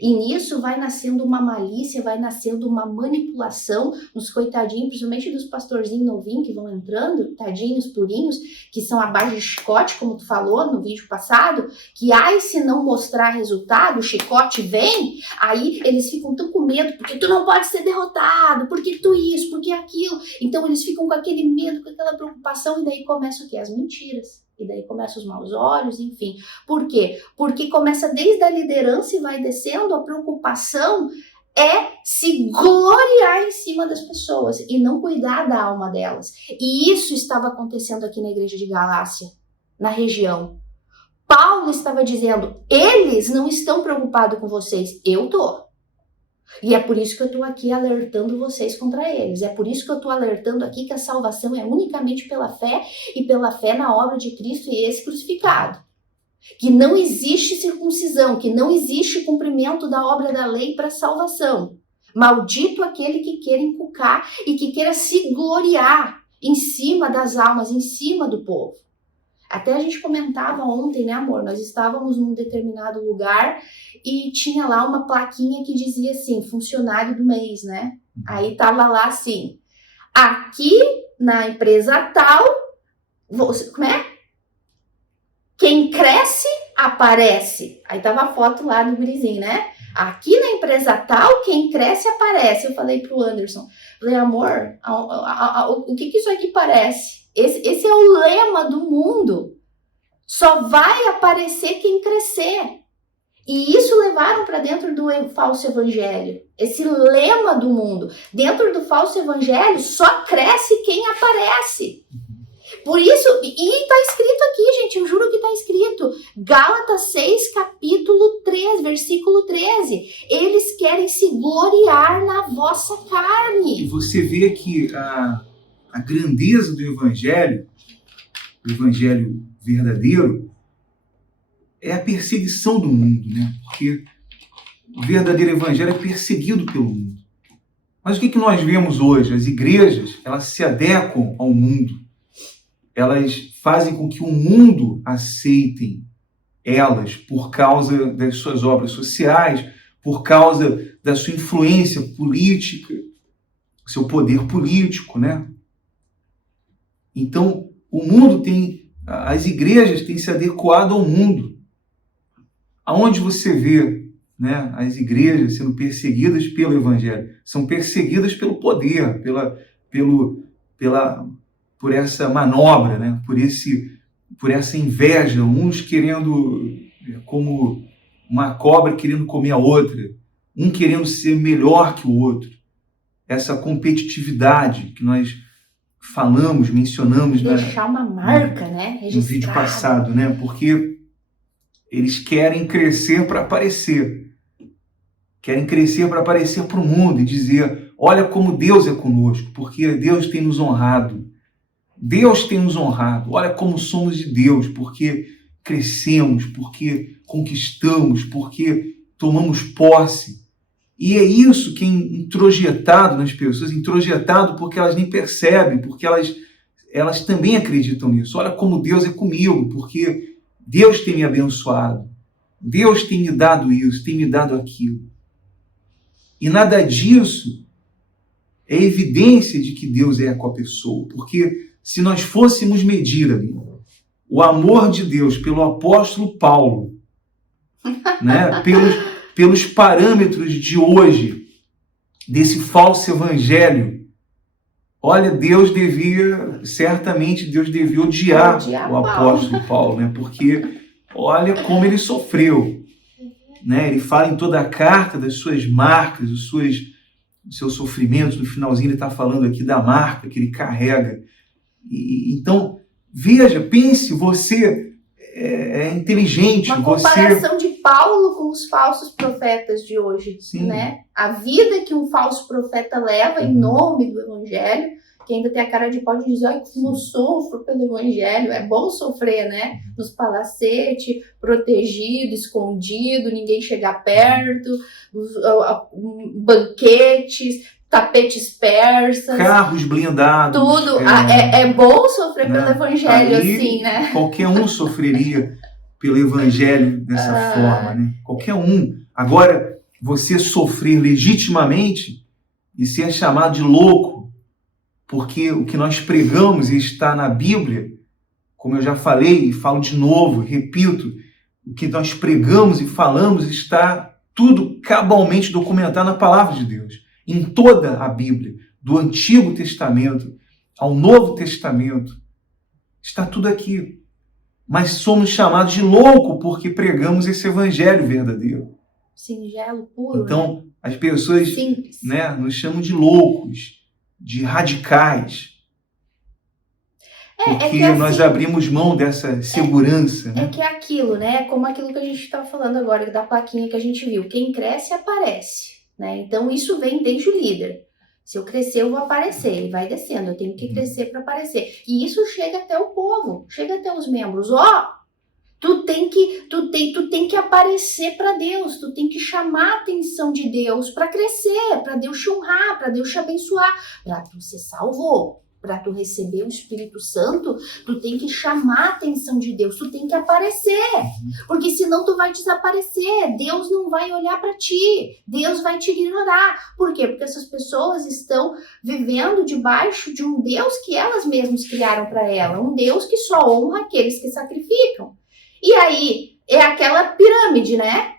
E nisso vai nascendo uma malícia, vai nascendo uma manipulação nos coitadinhos, principalmente dos pastorzinhos novinhos que vão entrando, tadinhos, purinhos, que são à base de chicote, como tu falou no vídeo passado, que se não mostrar resultado, o chicote vem, aí eles ficam tão com medo, porque tu não pode ser derrotado, porque tu isso, porque aquilo. Então eles ficam com aquele medo, com aquela preocupação, e daí começa o quê? As mentiras. E daí começam os maus olhos, enfim. Por quê? Porque começa desde a liderança e vai descendo, a preocupação é se gloriar em cima das pessoas e não cuidar da alma delas. E isso estava acontecendo aqui na igreja de Galácia, na região. Paulo estava dizendo, eles não estão preocupados com vocês, eu tô. E é por isso que eu estou aqui alertando vocês contra eles. É por isso que eu estou alertando aqui que a salvação é unicamente pela fé e pela fé na obra de Cristo e esse crucificado. Que não existe circuncisão, que não existe cumprimento da obra da lei para salvação. Maldito aquele que queira inculcar e que queira se gloriar em cima das almas, em cima do povo. Até a gente comentava ontem, né, amor? Nós estávamos num determinado lugar e tinha lá uma plaquinha que dizia assim, funcionário do mês, né? Aí tava lá assim, aqui na empresa tal, como é? Quem cresce, aparece. Aí tava a foto lá do gurizinho, né? Aqui na empresa tal, quem cresce, aparece. Eu falei pro Anderson, falei, amor, o que isso aqui parece? Esse é o lema do mundo. Só vai aparecer quem crescer. E isso levaram para dentro do falso evangelho. Esse lema do mundo. Dentro do falso evangelho, só cresce quem aparece. Por isso, e está escrito aqui, gente, eu juro que está escrito. Gálatas 6, capítulo 3, versículo 13. Eles querem se gloriar na vossa carne. E você vê que a grandeza do evangelho verdadeiro, é a perseguição do mundo, né? Porque o verdadeiro evangelho é perseguido pelo mundo. Mas o que nós vemos hoje? As igrejas, elas se adequam ao mundo. Elas fazem com que o mundo aceitem elas por causa das suas obras sociais, por causa da sua influência política, seu poder político, né? Então, as igrejas têm se adequado ao mundo. Aonde você vê, né, as igrejas sendo perseguidas pelo evangelho? São perseguidas pelo poder, por essa manobra, né? por essa inveja, uns querendo, como uma cobra querendo comer a outra, um querendo ser melhor que o outro. Essa competitividade que nós mencionamos deixar uma marca, né? No vídeo passado, né? Porque eles querem crescer para aparecer. Querem crescer para aparecer para o mundo e dizer, olha como Deus é conosco, porque Deus tem nos honrado. Deus tem nos honrado. Olha como somos de Deus, porque crescemos, porque conquistamos, porque tomamos posse. E é isso que é introjetado nas pessoas, introjetado porque elas nem percebem, porque elas também acreditam nisso. Olha como Deus é comigo, porque Deus tem me abençoado, Deus tem me dado isso, tem me dado aquilo. E nada disso é evidência de que Deus é com a pessoa, porque se nós fôssemos medir ali o amor de Deus pelo apóstolo Paulo, né, pelos parâmetros de hoje, desse falso evangelho, olha, certamente Deus devia odiar o apóstolo Paulo, né? Porque olha como ele sofreu, né? Ele fala em toda a carta das suas marcas, dos seus sofrimentos. No finalzinho ele está falando aqui da marca que ele carrega. Então, veja, pense, você é inteligente. Uma comparação de Paulo com os falsos profetas de hoje, né? A vida que um falso profeta leva em nome do evangelho, que ainda tem a cara de pau de dizer, olha como eu sofro pelo evangelho, é bom sofrer, né? Nos palacetes, protegido, escondido, ninguém chegar perto, banquetes, tapetes persas, carros blindados. Tudo. É bom sofrer pelo evangelho assim, né? Qualquer um sofreria pelo evangelho dessa forma, né? Qualquer um. Agora, você sofrer legitimamente e ser chamado de louco, porque o que nós pregamos está na Bíblia, como eu já falei e falo de novo, repito, o que nós pregamos e falamos está tudo cabalmente documentado na palavra de Deus, em toda a Bíblia, do Antigo Testamento ao Novo Testamento, está tudo aqui. Mas somos chamados de louco porque pregamos esse evangelho verdadeiro. Singelo, puro. Então, as pessoas, simples, nos chamam de loucos, de radicais. Porque assim, nós abrimos mão dessa segurança. É que é aquilo, né? Como aquilo que a gente estava falando agora, da plaquinha que a gente viu. Quem cresce, aparece. Né? Então, isso vem desde o líder. Se eu crescer, eu vou aparecer. Ele vai descendo. Eu tenho que crescer para aparecer. E isso chega até o povo. Chega até os membros. Tu tem que aparecer para Deus. Tu tem que chamar a atenção de Deus para crescer. Para Deus te honrar. Para Deus te abençoar. Para tu ser salvo. Para tu receber o Espírito Santo, tu tem que chamar a atenção de Deus, tu tem que aparecer, porque senão tu vai desaparecer, Deus não vai olhar para ti, Deus vai te ignorar. Por quê? Porque essas pessoas estão vivendo debaixo de um Deus que elas mesmas criaram para ela, um Deus que só honra aqueles que sacrificam. E aí, é aquela pirâmide, né?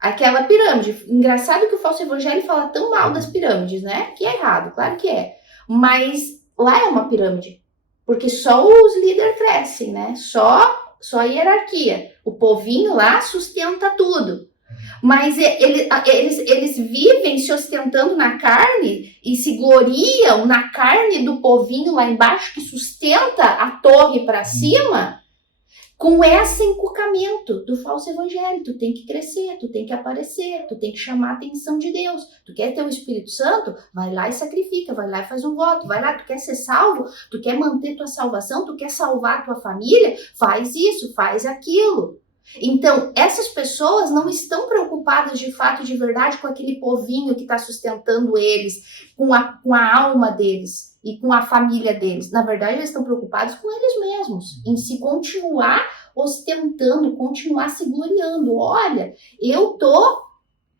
Aquela pirâmide. Engraçado que o falso evangelho fala tão mal das pirâmides, né? Que é errado, claro que é. Mas lá é uma pirâmide, porque só os líderes crescem, né? Só a hierarquia. O povinho lá sustenta tudo. Mas eles vivem se ostentando na carne e se gloriam na carne do povinho lá embaixo que sustenta a torre para cima, com esse encucamento do falso evangelho. Tu tem que crescer, tu tem que aparecer, tu tem que chamar a atenção de Deus. Tu quer ter o Espírito Santo? Vai lá e sacrifica, vai lá e faz um voto, vai lá, tu quer ser salvo? Tu quer manter tua salvação? Tu quer salvar a tua família? Faz isso, faz aquilo. Então, essas pessoas não estão preocupadas de fato, de verdade, com aquele povinho que está sustentando eles, com a alma deles e com a família deles. Na verdade, eles estão preocupados com eles mesmos, em se continuar ostentando, continuar se gloriando. Olha, eu tô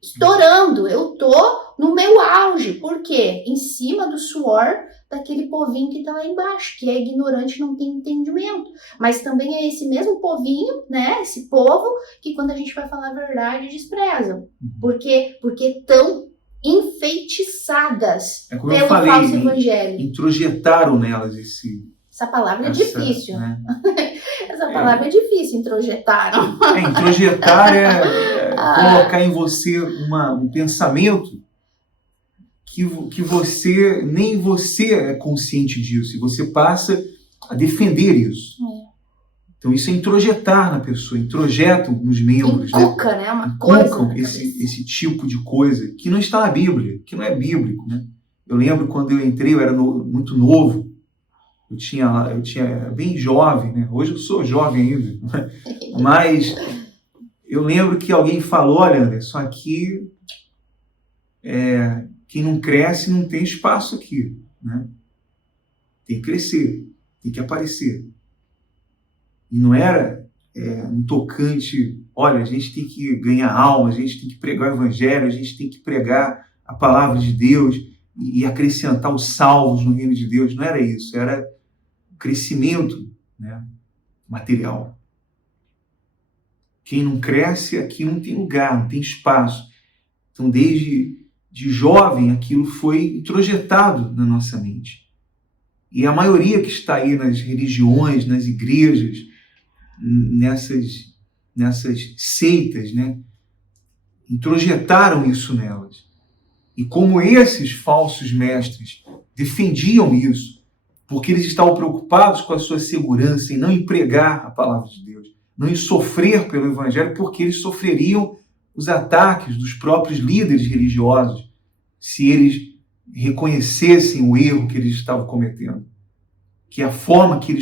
estourando, eu tô no meu auge. Por quê? Em cima do suor daquele povinho que tá lá embaixo, que é ignorante, não tem entendimento. Mas também é esse mesmo povinho, né? Esse povo que quando a gente vai falar a verdade, desprezam. Por quê? Porque estão enfeitiçadas pelo falso evangelho. Introjetaram nelas essa palavra é difícil. Né? Essa palavra é difícil, introjetaram. Introjetar é colocar em você um pensamento que você, nem você é consciente disso, e você passa a defender isso. Então isso é introjetar na pessoa, introjetam nos membros. Inculca, né? Uma coisa. Esse tipo de coisa que não está na Bíblia, que não é bíblico, né? Eu lembro quando eu entrei, eu era muito novo, eu tinha bem jovem, né? Hoje eu sou jovem ainda, mas eu lembro que alguém falou, olha, Anderson, aqui quem não cresce não tem espaço aqui, né? Tem que crescer, tem que aparecer. E não era um tocante, olha, a gente tem que ganhar alma, a gente tem que pregar o evangelho, a gente tem que pregar a palavra de Deus e acrescentar os salvos no reino de Deus. Não era isso, era crescimento, né, material. Quem não cresce aqui não tem lugar, não tem espaço. Então, desde jovem, aquilo foi introjetado na nossa mente. E a maioria que está aí nas religiões, nas igrejas, nessas seitas, né, introjetaram isso nelas. E como esses falsos mestres defendiam isso, porque eles estavam preocupados com a sua segurança em não empregar a palavra de Deus, não em sofrer pelo evangelho, porque eles sofreriam os ataques dos próprios líderes religiosos se eles reconhecessem o erro que eles estavam cometendo, que a forma que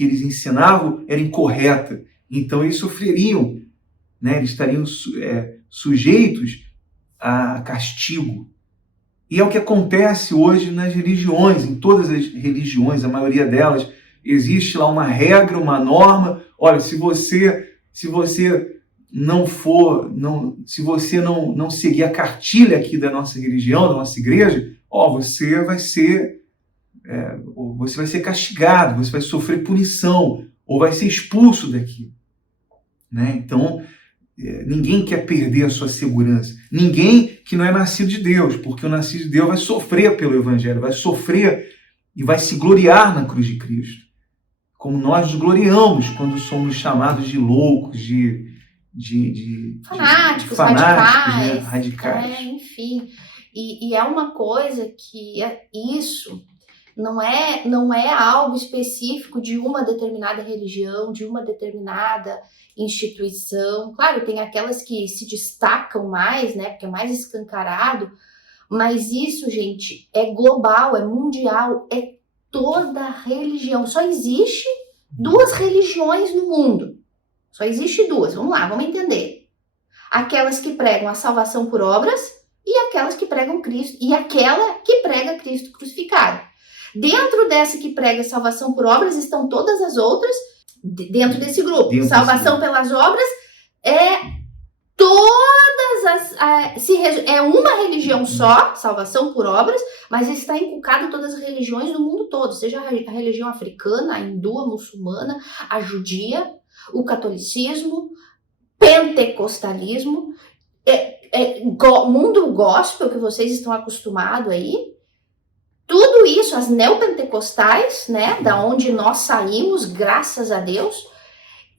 eles ensinavam era incorreta. Então eles sofreriam, né? Eles estariam sujeitos a castigo. E é o que acontece hoje nas religiões, em todas as religiões, a maioria delas, existe lá uma regra, uma norma. Olha, se você se você não seguir a cartilha aqui da nossa religião, da nossa igreja, você vai ser castigado, você vai sofrer punição, ou vai ser expulso daqui. Né? Então, ninguém quer perder a sua segurança. Ninguém que não é nascido de Deus, porque o nascido de Deus vai sofrer pelo Evangelho, vai sofrer e vai se gloriar na cruz de Cristo. Como nós nos gloriamos quando somos chamados de loucos, de fanáticos, né? Radicais. Enfim. E é uma coisa que isso não é algo específico de uma determinada religião, de uma determinada instituição. Claro, tem aquelas que se destacam mais, né? Porque é mais escancarado. Mas isso, gente, é global, é mundial, é toda religião. Só existe 2 religiões no mundo. Só existe 2. Vamos lá, vamos entender. Aquelas que pregam a salvação por obras e aquelas que pregam Cristo. E aquela que prega Cristo crucificado. Dentro dessa que prega a salvação por obras estão todas as outras dentro desse grupo. Salvação pelas obras é é uma religião só, salvação por obras, mas está inculcado em todas as religiões do mundo todo, seja a religião africana, a hindu, a muçulmana, a judia, o catolicismo, pentecostalismo, mundo gospel que vocês estão acostumados aí, tudo isso, as neopentecostais, né, da onde nós saímos, graças a Deus.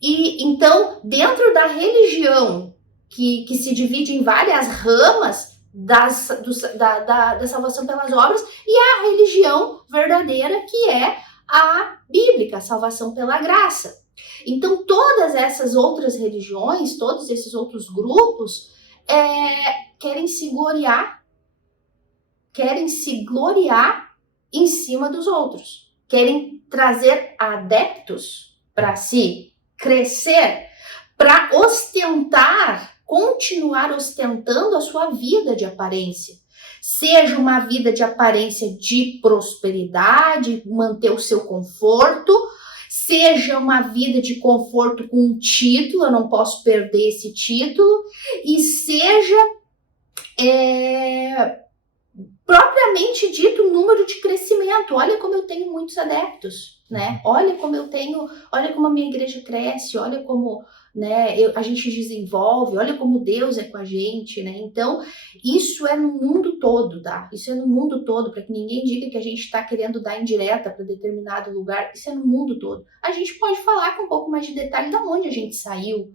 E então, dentro da religião que se divide em várias ramas da salvação pelas obras, e a religião verdadeira, que é a bíblica, a salvação pela graça. Então, todas essas outras religiões, todos esses outros grupos, querem se gloriar em cima dos outros. Querem trazer adeptos para si, crescer, para continuar ostentando a sua vida de aparência. Seja uma vida de aparência de prosperidade, manter o seu conforto, seja uma vida de conforto com um título, eu não posso perder esse título, e seja propriamente dito número de crescimento. Olha como eu tenho muitos adeptos, né? Olha como a minha igreja cresce, olha como, né, a gente desenvolve, olha como Deus é com a gente, né? Então, isso é no mundo todo, tá? Isso é no mundo todo, para que ninguém diga que a gente está querendo dar indireta para determinado lugar. Isso é no mundo todo. A gente pode falar com um pouco mais de detalhe de onde a gente saiu,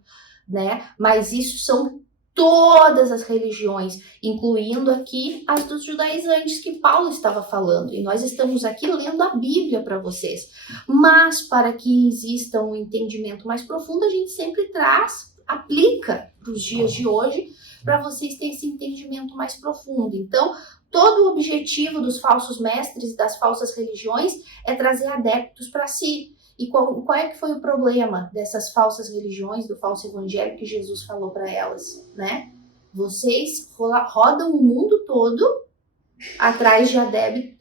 né? Mas isso são todas as religiões, incluindo aqui as dos judaizantes que Paulo estava falando. E nós estamos aqui lendo a Bíblia para vocês. Mas para que exista um entendimento mais profundo, a gente sempre aplica para os dias de hoje, para vocês terem esse entendimento mais profundo. Então, todo o objetivo dos falsos mestres e das falsas religiões é trazer adeptos para si. E qual é que foi o problema dessas falsas religiões, do falso evangelho que Jesus falou para elas, né? Vocês rodam o mundo todo atrás de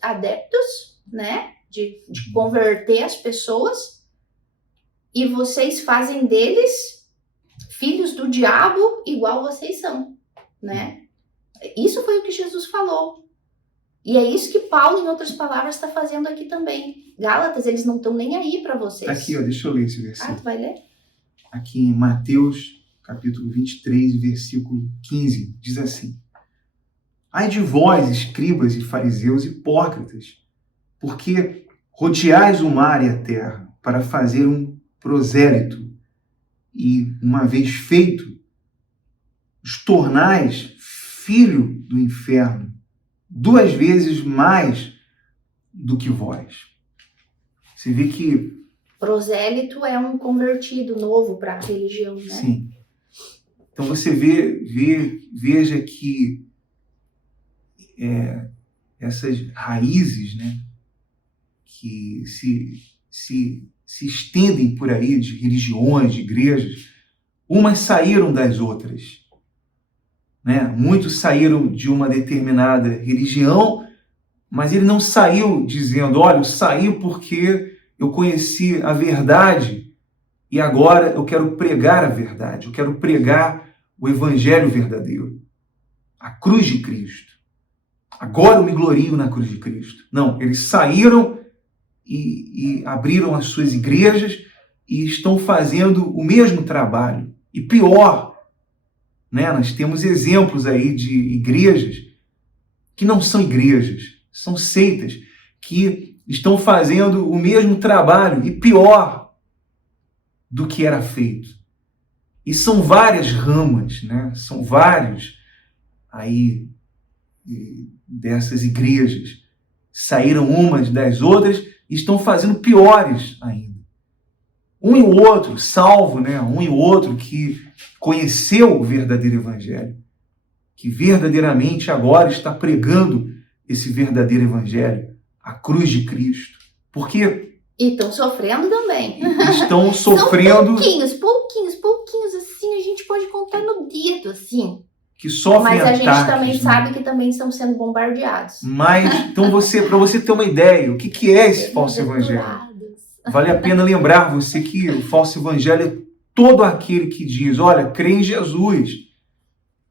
adeptos, né? De converter as pessoas, e vocês fazem deles filhos do diabo igual vocês são, né? Isso foi o que Jesus falou. E é isso que Paulo, em outras palavras, está fazendo aqui também. Gálatas, eles não estão nem aí para vocês. Aqui, deixa eu ler esse versículo. Tu vai ler? Aqui em Mateus, capítulo 23, versículo 15, diz assim: Ai de vós, escribas e fariseus hipócritas, porque rodeais o mar e a terra para fazer um prosélito, e, uma vez feito, os tornais filho do inferno, 2 vezes mais do que vós. Você vê que... Prosélito é um convertido novo para a religião, né? Sim. Então você veja que essas raízes, né, que se estendem por aí, de religiões, de igrejas, umas saíram das outras, né? Muitos saíram de uma determinada religião, mas ele não saiu dizendo, olha, eu saí porque eu conheci a verdade e agora eu quero pregar a verdade, eu quero pregar o evangelho verdadeiro, a cruz de Cristo. Agora eu me glorio na cruz de Cristo. Não, eles saíram e abriram as suas igrejas e estão fazendo o mesmo trabalho. E pior, né? Nós temos exemplos aí de igrejas que não são igrejas, são seitas, que estão fazendo o mesmo trabalho e pior do que era feito. E são várias ramas, né? São vários aí dessas igrejas. Saíram umas das outras e estão fazendo piores ainda. Um e o outro, salvo, né? Um e o outro que conheceu o verdadeiro evangelho, que verdadeiramente agora está pregando esse verdadeiro evangelho, a cruz de Cristo. Porque E estão sofrendo também. estão sofrendo... São pouquinhos, assim, a gente pode contar no dedo, assim. Que sofrem Mas a ataques, gente também né? sabe que também estão sendo bombardeados. Mas, então, para você ter uma ideia, o que é esse falso evangelho? Vale a pena lembrar você que o falso evangelho é todo aquele que diz, olha, crê em Jesus,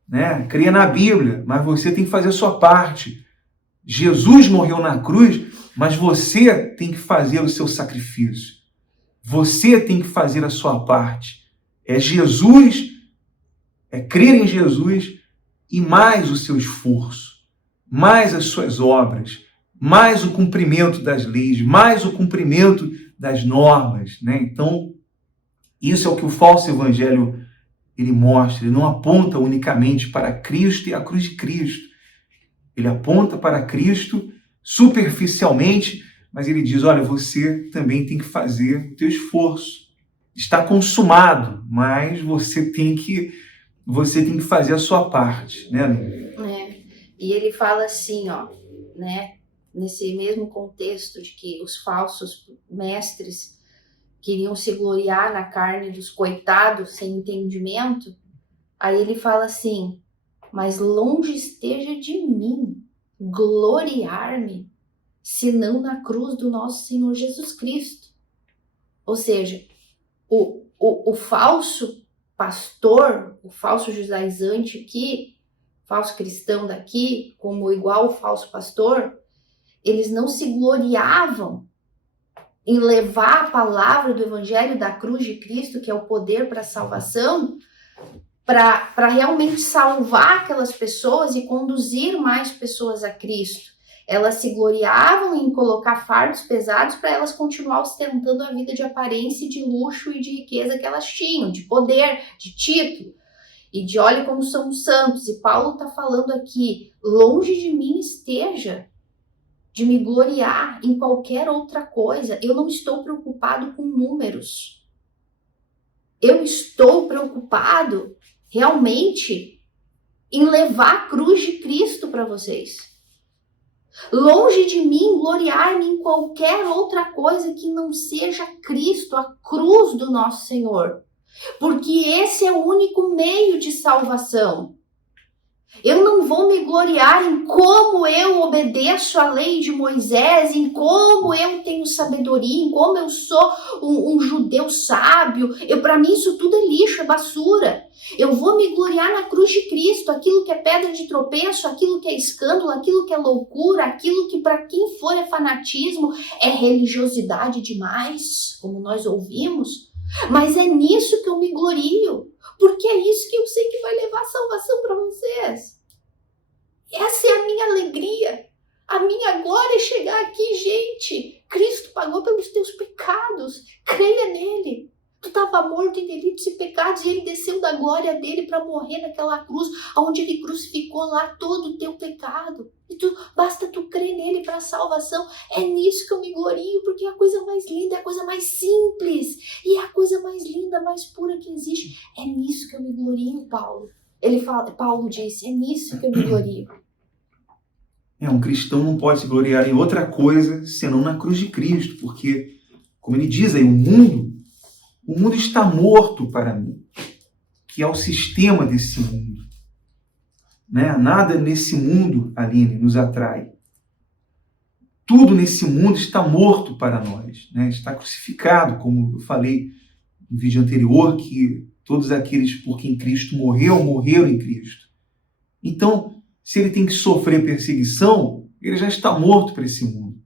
né? Crê na Bíblia, mas você tem que fazer a sua parte. Jesus morreu na cruz, mas você tem que fazer o seu sacrifício. Você tem que fazer a sua parte. É Jesus, é crer em Jesus e mais o seu esforço, mais as suas obras, mais o cumprimento das leis, mais o cumprimento das normas, né? Então, isso é o que o falso evangelho ele mostra. Ele não aponta unicamente para Cristo e a cruz de Cristo. Ele aponta para Cristo superficialmente, mas ele diz, olha, você também tem que fazer o teu esforço. Está consumado, mas você tem que fazer a sua parte, né, Aline? E ele fala assim, ó, né, nesse mesmo contexto de que os falsos mestres queriam se gloriar na carne dos coitados sem entendimento, aí ele fala assim, mas longe esteja de mim gloriar-me, senão na cruz do nosso Senhor Jesus Cristo. Ou seja, o falso pastor, o falso judaizante aqui, falso cristão daqui, como igual o falso pastor, eles não se gloriavam em levar a palavra do evangelho da cruz de Cristo, que é o poder para a salvação, para realmente salvar aquelas pessoas e conduzir mais pessoas a Cristo. Elas se gloriavam em colocar fardos pesados para elas continuar ostentando a vida de aparência, de luxo e de riqueza que elas tinham, de poder, de título. E de olha como somos santos. E Paulo está falando aqui, longe de mim esteja de me gloriar em qualquer outra coisa. Eu não estou preocupado com números. Eu estou preocupado realmente em levar a cruz de Cristo para vocês. Longe de mim gloriar-me em qualquer outra coisa que não seja Cristo, a cruz do nosso Senhor. Porque esse é o único meio de salvação. Eu não vou me gloriar em como eu obedeço a lei de Moisés, em como eu tenho sabedoria, em como eu sou um judeu sábio. Para mim isso tudo é lixo, é basura. Eu vou me gloriar na cruz de Cristo, aquilo que é pedra de tropeço, aquilo que é escândalo, aquilo que é loucura, aquilo que para quem for é fanatismo, é religiosidade demais, como nós ouvimos. Mas é nisso que eu me glorio, porque é isso que eu sei que vai levar salvação para vocês. Essa é a minha alegria. A minha glória é chegar aqui, gente. Cristo pagou pelos teus pecados. Creia nele. Tu estava morto em delitos e pecados e ele desceu da glória dele para morrer naquela cruz, onde ele crucificou lá todo o teu pecado. E basta tu crer nele para a salvação. É nisso que eu me glorio, porque é a coisa mais linda, é a coisa mais simples e é a coisa mais linda, mais pura que existe. É nisso que eu me glorio, Paulo. Paulo disse, é nisso que eu me glorio. Um cristão não pode se gloriar em outra coisa senão na cruz de Cristo, porque, como ele diz aí, o mundo está morto para mim, que é o sistema desse mundo. Né? Nada nesse mundo, Aline, nos atrai. Tudo nesse mundo está morto para nós, né? Está crucificado, como eu falei no vídeo anterior, que todos aqueles por quem Cristo morreu, morreram em Cristo. Então, se ele tem que sofrer perseguição, ele já está morto para esse mundo.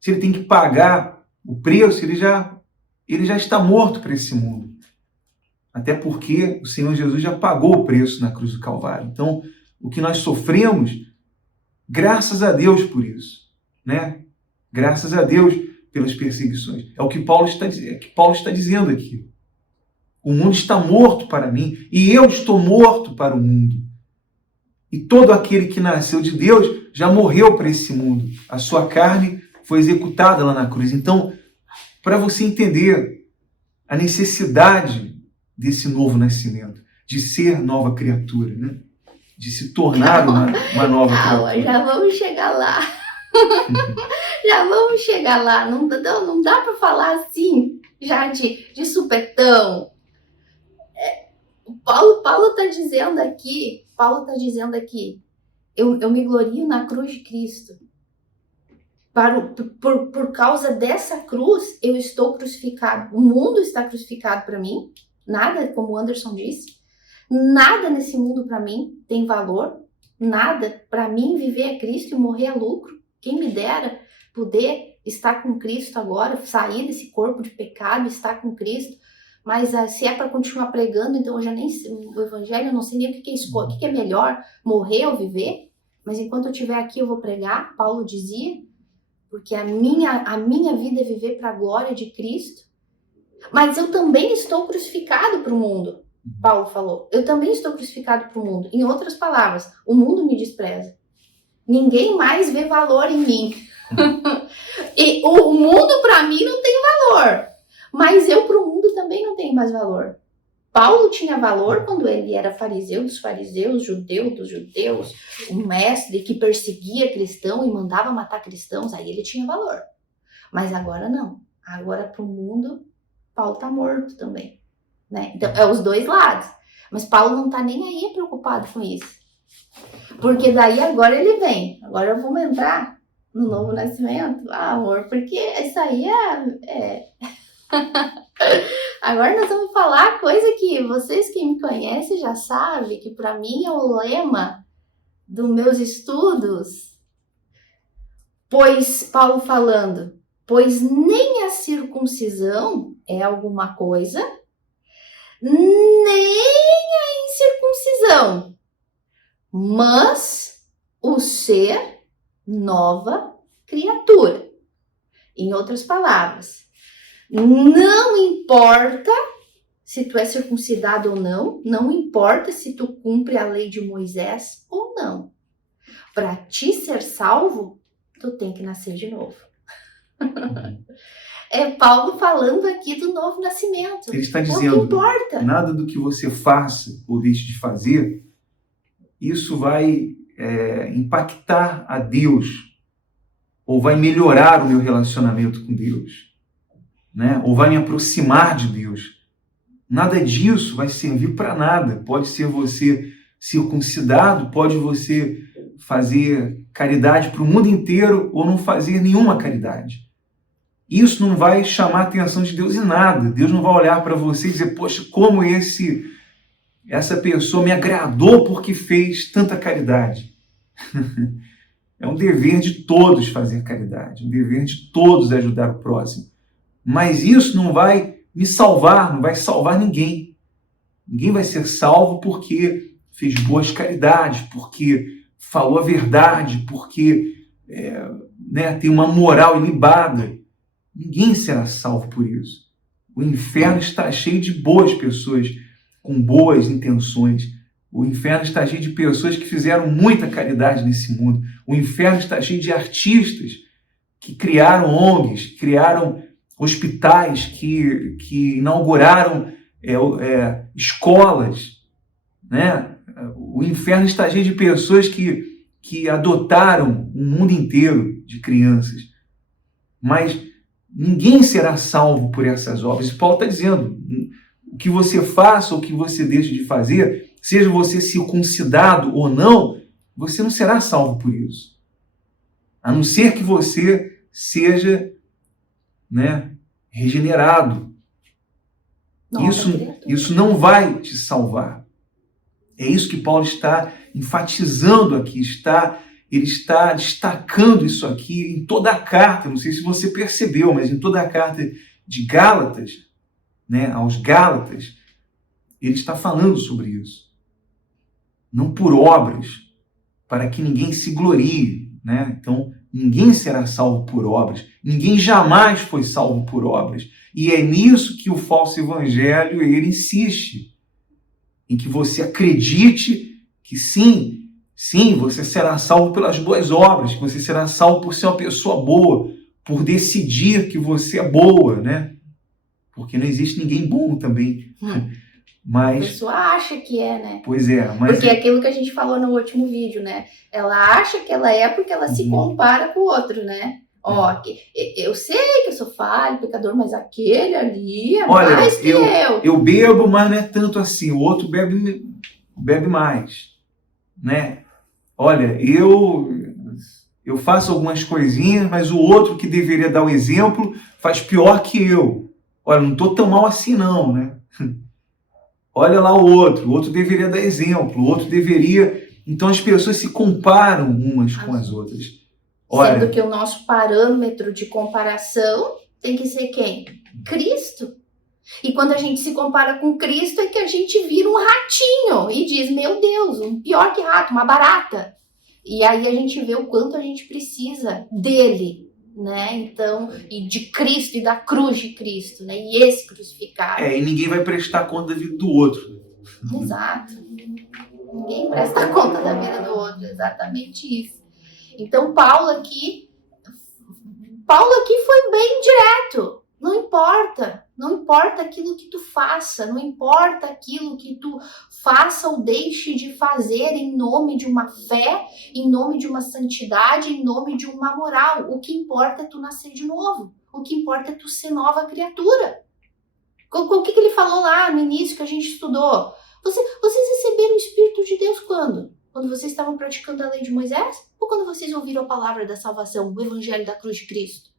Se ele tem que pagar o preço, ele já está morto para esse mundo. Até porque o Senhor Jesus já pagou o preço na cruz do Calvário. Então, o que nós sofremos, graças a Deus por isso, né? Graças a Deus pelas perseguições. É o que Paulo está dizendo aqui. O mundo está morto para mim e eu estou morto para o mundo. E todo aquele que nasceu de Deus já morreu para esse mundo. A sua carne foi executada lá na cruz. Então, para você entender a necessidade desse novo nascimento, de ser nova criatura, né? De se tornar uma nova criatura. Já vamos chegar lá. Já vamos chegar lá. Não dá para falar assim, já de supetão. Paulo está dizendo aqui, eu me glorio na cruz de Cristo. Por causa dessa cruz, eu estou crucificado. O mundo está crucificado para mim. Nada, como o Anderson disse, nada nesse mundo para mim tem valor. Nada. Para mim, viver é Cristo e morrer é lucro. Quem me dera poder estar com Cristo agora, sair desse corpo de pecado, estar com Cristo. Mas se é para continuar pregando, então eu já nem sei, o evangelho, eu não sei nem o que é melhor, morrer ou viver. Mas enquanto eu estiver aqui, eu vou pregar, Paulo dizia, porque a minha vida é viver para a glória de Cristo. Mas eu também estou crucificado para o mundo, Paulo falou. Eu também estou crucificado para o mundo. Em outras palavras, o mundo me despreza. Ninguém mais vê valor em mim. E o mundo para mim não tem valor. Mas eu para o mundo também não tenho mais valor. Paulo tinha valor quando ele era fariseu dos fariseus, judeu dos judeus, um mestre que perseguia cristão e mandava matar cristãos, aí ele tinha valor. Mas agora não. Agora para o mundo, Paulo está morto também. Né? Então é os dois lados. Mas Paulo não está nem aí preocupado com isso. Porque daí agora ele vem. Agora vamos entrar no novo nascimento. Ah, amor, porque isso aí Agora nós vamos falar coisa que vocês que me conhecem já sabem, que para mim é o lema dos meus estudos. Pois, Paulo falando, pois nem a circuncisão é alguma coisa, nem a incircuncisão, mas o ser nova criatura. Em outras palavras, não importa se tu é circuncidado ou não, não importa se tu cumpre a lei de Moisés ou não. Para ti ser salvo, tu tem que nascer de novo. É Paulo falando aqui do novo nascimento. Ele está dizendo, não importa. Nada do que você faça ou deixe de fazer, isso vai impactar a Deus, ou vai melhorar o meu relacionamento com Deus. Né? Ou vai me aproximar de Deus. Nada disso vai servir para nada. Pode ser você circuncidado, pode você fazer caridade para o mundo inteiro ou não fazer nenhuma caridade. Isso não vai chamar a atenção de Deus em nada. Deus não vai olhar para você e dizer, poxa, como essa pessoa me agradou porque fez tanta caridade. É um dever de todos fazer caridade, um dever de todos ajudar o próximo. Mas isso não vai me salvar, não vai salvar ninguém. Ninguém vai ser salvo porque fez boas caridades, porque falou a verdade, porque tem uma moral ilibada. Ninguém será salvo por isso. O inferno está cheio de boas pessoas com boas intenções. O inferno está cheio de pessoas que fizeram muita caridade nesse mundo. O inferno está cheio de artistas que criaram ONGs, criaram hospitais, que inauguraram escolas, né? O inferno está cheio de pessoas que adotaram o mundo inteiro de crianças. Mas ninguém será salvo por essas obras. E Paulo está dizendo, o que você faça ou o que você deixe de fazer, seja você circuncidado ou não, você não será salvo por isso. A não ser que você seja regenerado. Nova Isso, criatura. isso não vai te salvar. É isso que Paulo está enfatizando aqui, ele está destacando isso aqui em toda a carta. Não sei se você percebeu, mas em toda a carta de Gálatas, né, aos Gálatas, ele está falando sobre isso. Não por obras, para que ninguém se glorie, né? Então, ninguém será salvo por obras. Ninguém jamais foi salvo por obras. E é nisso que o falso evangelho, ele insiste. Em que você acredite que sim, você será salvo pelas boas obras, que você será salvo por ser uma pessoa boa, por decidir que você é boa, né? Porque não existe ninguém bom também. A Mas, pessoa acha que é, né? pois é, mas Porque é aquilo que a gente falou no último vídeo, né? Ela acha que ela é porque ela se compara com o outro, né? Ó, eu sei que eu sou falho, pecador, mas aquele ali é mais que eu. Eu bebo, mas não é tanto assim. O outro bebe mais, né? Olha, eu faço algumas coisinhas, mas o outro que deveria dar o exemplo faz pior que eu. Olha, não estou tão mal assim não, né? Olha lá o outro deveria dar exemplo, o outro deveria... Então as pessoas se comparam umas com as outras. Olha, sendo que o nosso parâmetro de comparação tem que ser quem? Cristo. E quando a gente se compara com Cristo é que a gente vira um ratinho e diz, meu Deus, um pior que rato, uma barata. E aí a gente vê o quanto a gente precisa dele, né? Então, e de Cristo e da cruz de Cristo, né? E esse crucificado. E ninguém vai prestar conta da vida do outro. Exato. Ninguém presta conta da vida do outro, exatamente isso. Então, Paulo aqui foi bem direto. Não importa aquilo que tu faça, não importa aquilo que tu faça ou deixe de fazer em nome de uma fé, em nome de uma santidade, em nome de uma moral. O que importa é tu nascer de novo. O que importa é tu ser nova criatura. O que ele falou lá no início que a gente estudou? Vocês receberam o Espírito de Deus quando? Quando vocês estavam praticando a lei de Moisés? Ou quando vocês ouviram a palavra da salvação, o evangelho da cruz de Cristo?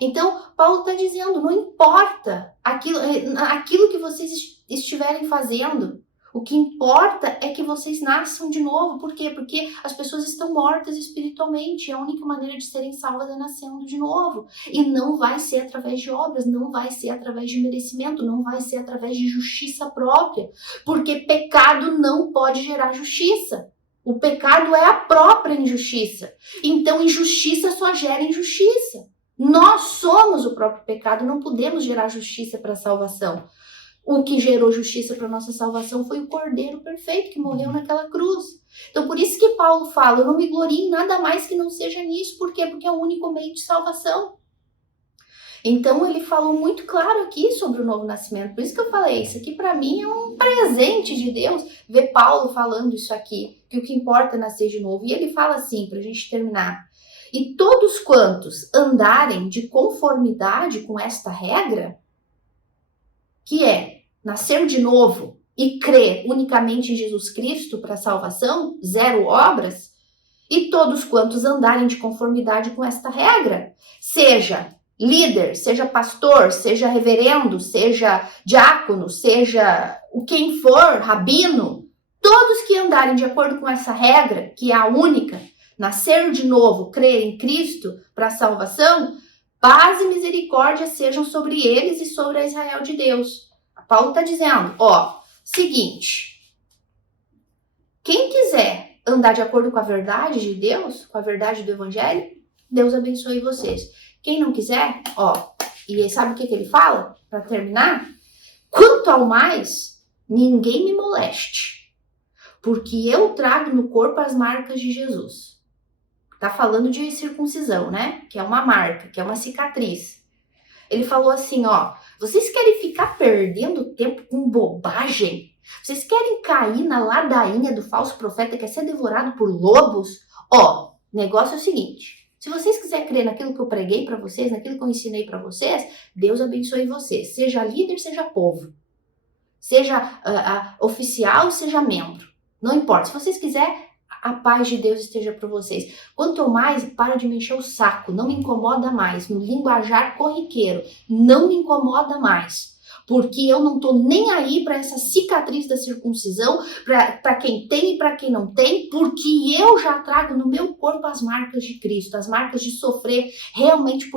Então, Paulo está dizendo, não importa aquilo que vocês estiverem fazendo. O que importa é que vocês nasçam de novo. Por quê? Porque as pessoas estão mortas espiritualmente. A única maneira de serem salvas é nascendo de novo. E não vai ser através de obras, não vai ser através de merecimento, não vai ser através de justiça própria. Porque pecado não pode gerar justiça. O pecado é a própria injustiça. Então, injustiça só gera injustiça. Nós somos o próprio pecado, não podemos gerar justiça para a salvação. O que gerou justiça para a nossa salvação foi o Cordeiro perfeito que morreu naquela cruz. Então, por isso que Paulo fala, eu não me glorio em nada mais que não seja nisso. Por quê? Porque é o único meio de salvação. Então, ele falou muito claro aqui sobre o novo nascimento. Por isso que eu falei, isso aqui para mim é um presente de Deus, ver Paulo falando isso aqui, que o que importa é nascer de novo. E ele fala assim, para a gente terminar. E todos quantos andarem de conformidade com esta regra, que é nascer de novo e crer unicamente em Jesus Cristo para salvação, zero obras, e todos quantos andarem de conformidade com esta regra, seja líder, seja pastor, seja reverendo, seja diácono, seja o quem for, rabino, todos que andarem de acordo com essa regra, que é a única, nascer de novo, crer em Cristo para a salvação, paz e misericórdia sejam sobre eles e sobre a Israel de Deus. Paulo está dizendo, seguinte, quem quiser andar de acordo com a verdade de Deus, com a verdade do Evangelho, Deus abençoe vocês. Quem não quiser, e sabe o que ele fala, para terminar? Quanto ao mais, ninguém me moleste, porque eu trago no corpo as marcas de Jesus. Tá falando de circuncisão, né? Que é uma marca, que é uma cicatriz. Ele falou assim, vocês querem ficar perdendo tempo com bobagem? Vocês querem cair na ladainha do falso profeta que quer ser devorado por lobos? Negócio é o seguinte, se vocês quiserem crer naquilo que eu preguei para vocês, naquilo que eu ensinei para vocês, Deus abençoe vocês. Seja líder, seja povo. Seja oficial, seja membro. Não importa. Se vocês quiserem, a paz de Deus esteja para vocês. Quanto mais, para de me encher o saco. Não me incomoda mais. No linguajar corriqueiro, não me incomoda mais. porque eu não tô nem aí para essa cicatriz da circuncisão, para quem tem e para quem não tem, porque eu já trago no meu corpo as marcas de Cristo, as marcas de sofrer realmente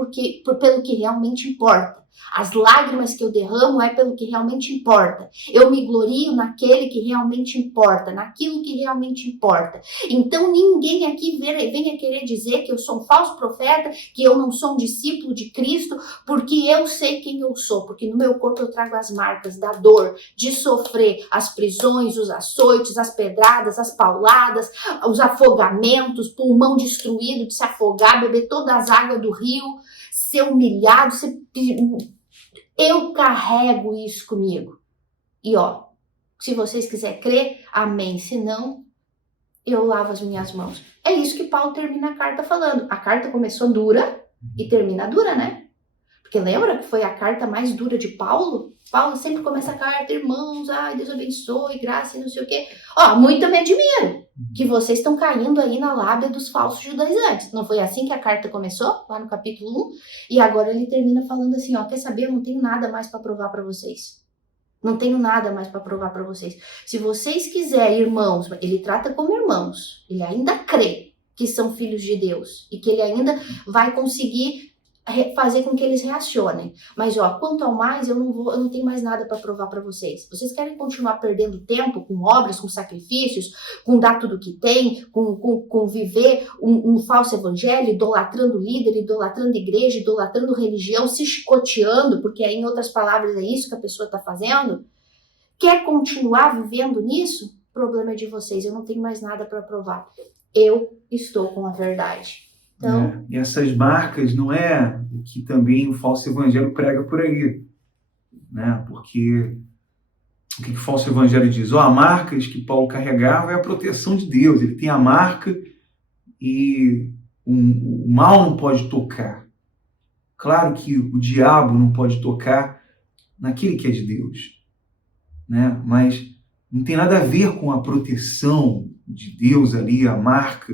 pelo que realmente importa. As lágrimas que eu derramo é pelo que realmente importa. Eu me glorio naquele que realmente importa, naquilo que realmente importa. Então ninguém aqui venha querer dizer que eu sou um falso profeta, que eu não sou um discípulo de Cristo, porque eu sei quem eu sou, porque no meu corpo eu trago as marcas da dor, de sofrer, as prisões, os açoites, as pedradas, as pauladas, os afogamentos, pulmão destruído de se afogar, beber todas as águas do rio, ser humilhado, eu carrego isso comigo. E ó, se vocês quiserem crer, amém. Se não, eu lavo as minhas mãos. É isso que Paulo termina a carta falando. A carta começou dura e termina dura, né? Porque lembra que foi a carta mais dura de Paulo? Paulo sempre começa a carta, irmãos, ai, Deus abençoe, graça e não sei o quê. Ó, muito eu me admiro que vocês estão caindo aí na lábia dos falsos judaizantes. Não foi assim que a carta começou, lá no capítulo 1? E agora ele termina falando assim, ó, quer saber, eu não tenho nada mais para provar para vocês. Não tenho nada mais para provar para vocês. Se vocês quiserem, irmãos, ele trata como irmãos. Ele ainda crê que são filhos de Deus e que ele ainda vai conseguir fazer com que eles reacionem. Mas, ó, quanto ao mais, eu não tenho mais nada para provar para vocês. Vocês querem continuar perdendo tempo com obras, com sacrifícios, com dar tudo que tem, com viver um falso evangelho, idolatrando líder, idolatrando igreja, idolatrando religião, se chicoteando, porque aí, em outras palavras, é isso que a pessoa está fazendo? Quer continuar vivendo nisso? O problema é de vocês. Eu não tenho mais nada para provar. Eu estou com a verdade. Então, e essas marcas não é o que também o falso evangelho prega por aí, né? Porque o que o falso evangelho diz? As marcas que Paulo carregava é a proteção de Deus. Ele tem a marca e o mal não pode tocar. Claro que o diabo não pode tocar naquele que é de Deus, né? Mas não tem nada a ver com a proteção de Deus ali, a marca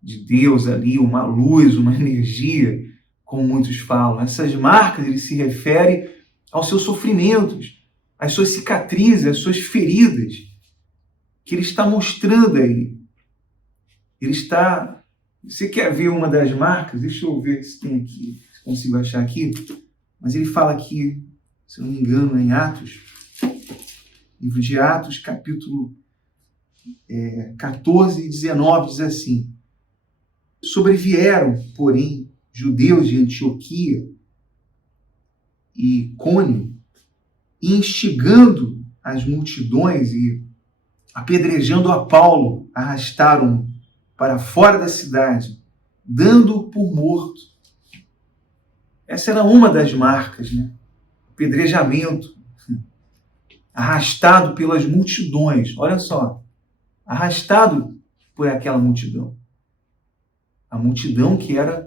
de Deus ali, uma luz, uma energia, como muitos falam. Essas marcas, ele se refere aos seus sofrimentos, às suas cicatrizes, às suas feridas, que ele está mostrando aí. Ele está... Você quer ver uma das marcas? Deixa eu ver se tem aqui, se consigo achar aqui. Mas ele fala aqui, se não me engano, em Atos, livro de Atos, capítulo 14 e 19, diz assim: sobrevieram, porém, judeus de Antioquia e Icônio, instigando as multidões e apedrejando a Paulo, arrastaram-no para fora da cidade, dando-o por morto. Essa era uma das marcas, né? Apedrejamento, arrastado pelas multidões. Olha só, arrastado por aquela multidão. A multidão que era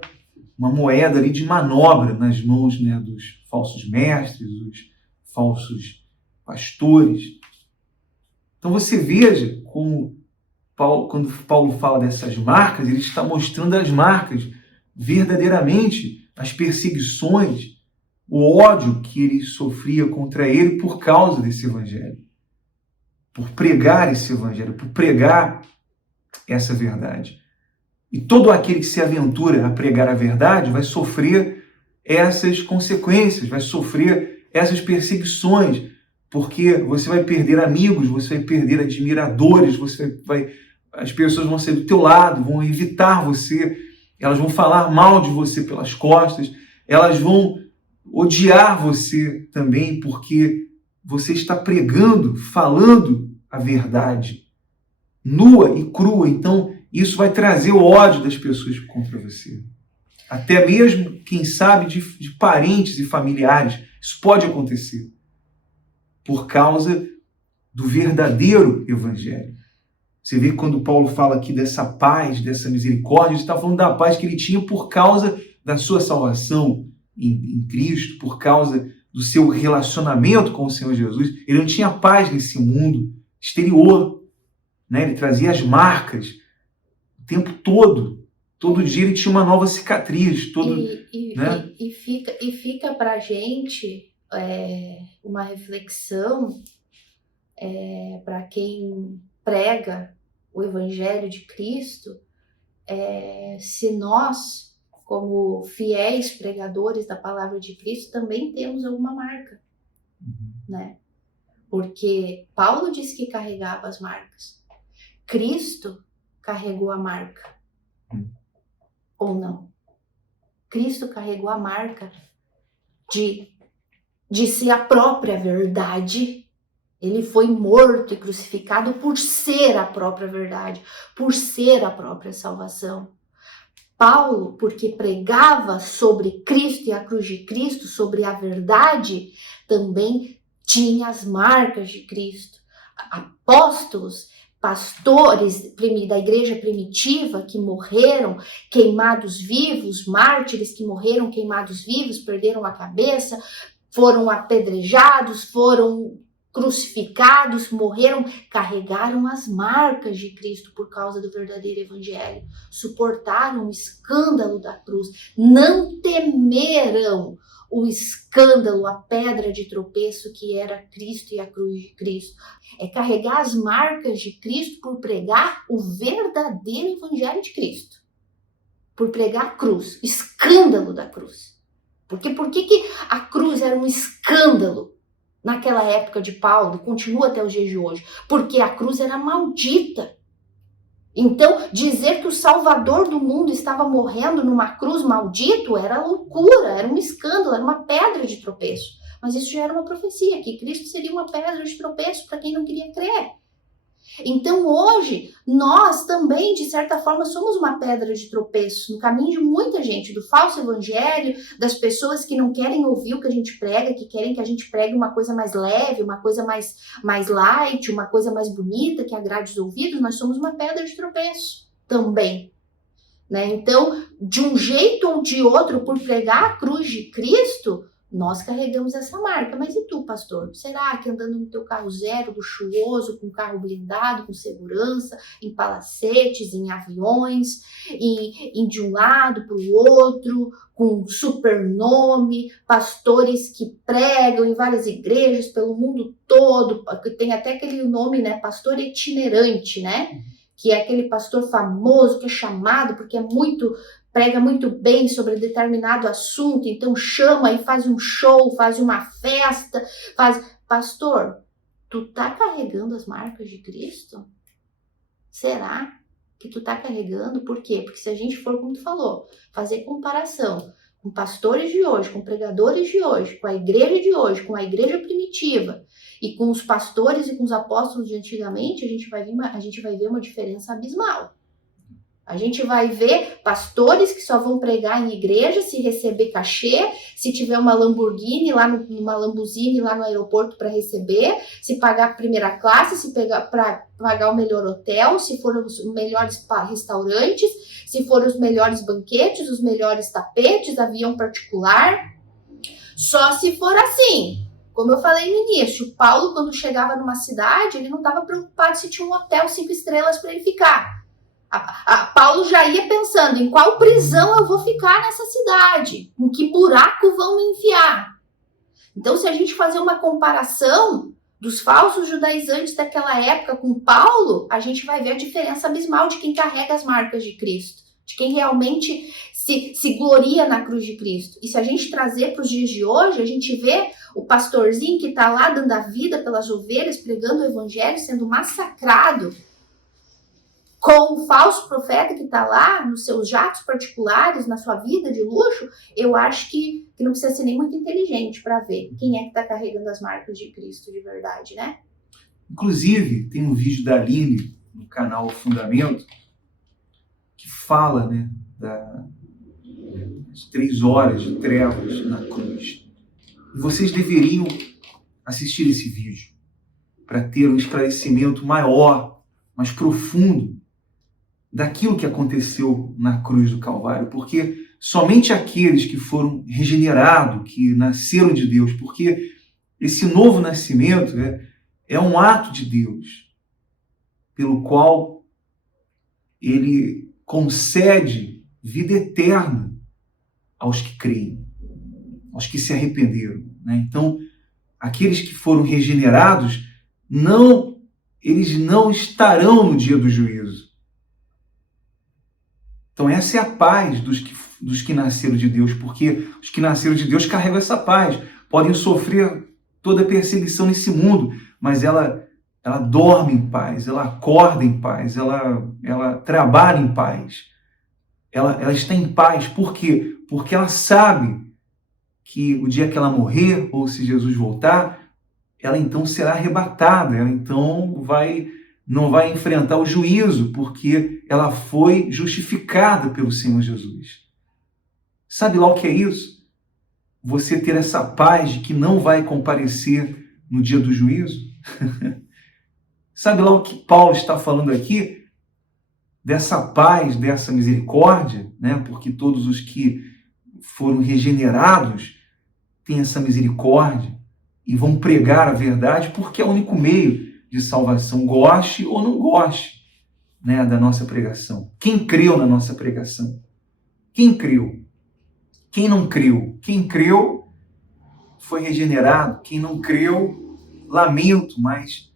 uma moeda ali de manobra nas mãos, né, dos falsos mestres, dos falsos pastores. Então você veja como quando Paulo fala dessas marcas, ele está mostrando as marcas, verdadeiramente, as perseguições, o ódio que ele sofria contra ele por causa desse evangelho, por pregar esse evangelho, por pregar essa verdade. E todo aquele que se aventura a pregar a verdade vai sofrer essas consequências, vai sofrer essas perseguições, porque você vai perder amigos, você vai perder admiradores, as pessoas vão sair do teu lado, vão evitar você, elas vão falar mal de você pelas costas, elas vão odiar você também, porque você está pregando, falando a verdade, nua e crua. Então, isso vai trazer o ódio das pessoas contra você. Até mesmo, quem sabe, de parentes e familiares. Isso pode acontecer por causa do verdadeiro evangelho. Você vê que quando Paulo fala aqui dessa paz, dessa misericórdia, ele está falando da paz que ele tinha por causa da sua salvação em Cristo, por causa do seu relacionamento com o Senhor Jesus. Ele não tinha paz nesse mundo exterior, né? Ele trazia as marcas o tempo todo. Todo dia ele tinha uma nova cicatriz. E fica pra gente uma reflexão para quem prega o Evangelho de Cristo, se nós, como fiéis pregadores da palavra de Cristo, também temos alguma marca, né? Porque Paulo disse que carregava as marcas. Cristo carregou a marca. Ou não? Cristo carregou a marca de ser a própria verdade. Ele foi morto e crucificado por ser a própria verdade, por ser a própria salvação. Paulo, porque pregava sobre Cristo e a cruz de Cristo, sobre a verdade, também tinha as marcas de Cristo. Apóstolos, pastores da igreja primitiva que morreram queimados vivos, mártires que morreram queimados vivos, perderam a cabeça, foram apedrejados, foram crucificados, morreram, carregaram as marcas de Cristo por causa do verdadeiro evangelho, suportaram o escândalo da cruz, não temeram o escândalo, a pedra de tropeço que era Cristo e a cruz de Cristo. É carregar as marcas de Cristo por pregar o verdadeiro evangelho de Cristo, por pregar a cruz, escândalo da cruz. Porque por que a cruz era um escândalo naquela época de Paulo e continua até os dias de hoje? Porque a cruz era maldita. Então, dizer que o Salvador do mundo estava morrendo numa cruz maldito era loucura, era um escândalo, era uma pedra de tropeço. Mas isso já era uma profecia, que Cristo seria uma pedra de tropeço para quem não queria crer. Então hoje, nós também, de certa forma, somos uma pedra de tropeço no caminho de muita gente, do falso evangelho, das pessoas que não querem ouvir o que a gente prega, que querem que a gente pregue uma coisa mais leve, uma coisa mais light, uma coisa mais bonita, que agrade os ouvidos. Nós somos uma pedra de tropeço também, né? Então, de um jeito ou de outro, por pregar a cruz de Cristo, nós carregamos essa marca. Mas e tu, pastor? Será que andando no teu carro zero, luxuoso, com carro blindado, com segurança, em palacetes, em aviões, de um lado para o outro, com super nome, pastores que pregam em várias igrejas pelo mundo todo, tem até aquele nome, né, pastor itinerante, né? Que é aquele pastor famoso que é chamado porque prega muito bem sobre determinado assunto, então chama e faz um show, faz uma festa, Pastor, tu tá carregando as marcas de Cristo? Será que tu tá carregando? Por quê? Porque se a gente for, como tu falou, fazer comparação com pastores de hoje, com pregadores de hoje, com a igreja de hoje, com a igreja primitiva e com os pastores e com os apóstolos de antigamente, a gente vai ver uma diferença abismal. A gente vai ver pastores que só vão pregar em igreja se receber cachê, se tiver uma Lamborghini uma Lamborghini lá no aeroporto para receber, se pagar primeira classe, se para pagar o melhor hotel, se for os melhores restaurantes, se for os melhores banquetes, os melhores tapetes, avião particular. Só se for assim. Como eu falei no início, Paulo, quando chegava numa cidade, ele não estava preocupado se tinha um hotel 5 estrelas para ele ficar. Paulo já ia pensando em qual prisão eu vou ficar nessa cidade, em que buraco vão me enfiar. Então, se a gente fazer uma comparação dos falsos judaizantes daquela época com Paulo, a gente vai ver a diferença abismal de quem carrega as marcas de Cristo, de quem realmente se gloria na cruz de Cristo. E se a gente trazer para os dias de hoje, a gente vê o pastorzinho que está lá dando a vida pelas ovelhas, pregando o evangelho, sendo massacrado, com o falso profeta que está lá nos seus jatos particulares, na sua vida de luxo. Eu acho que não precisa ser nem muito inteligente para ver quem é que está carregando as marcas de Cristo de verdade, né? Inclusive, tem um vídeo da Aline no canal Fundamento que fala, né, das 3 horas de trevas na cruz. E vocês deveriam assistir esse vídeo para ter um esclarecimento maior, mais profundo daquilo que aconteceu na cruz do Calvário, porque somente aqueles que foram regenerados, que nasceram de Deus, porque esse novo nascimento é um ato de Deus, pelo qual ele concede vida eterna aos que creem. aos que se arrependeram, né? Então, aqueles que foram regenerados, eles não estarão no dia do juízo. Então, essa é a paz dos que nasceram de Deus, porque os que nasceram de Deus carregam essa paz. Podem sofrer toda a perseguição nesse mundo, mas ela dorme em paz, ela acorda em paz, ela trabalha em paz. Ela está em paz. Por quê? Porque ela sabe que o dia que ela morrer, ou se Jesus voltar, ela então será arrebatada, ela então não vai enfrentar o juízo, porque ela foi justificada pelo Senhor Jesus. Sabe lá o que é isso? Você ter essa paz de que não vai comparecer no dia do juízo? Sabe lá o que Paulo está falando aqui? Dessa paz, dessa misericórdia, né? Porque todos os que foram regenerados têm essa misericórdia e vão pregar a verdade, porque é o único meio de salvação, goste ou não goste, né, da nossa pregação. Quem creu na nossa pregação? Quem creu? Quem não creu? Quem creu foi regenerado. Quem não creu, lamento, mas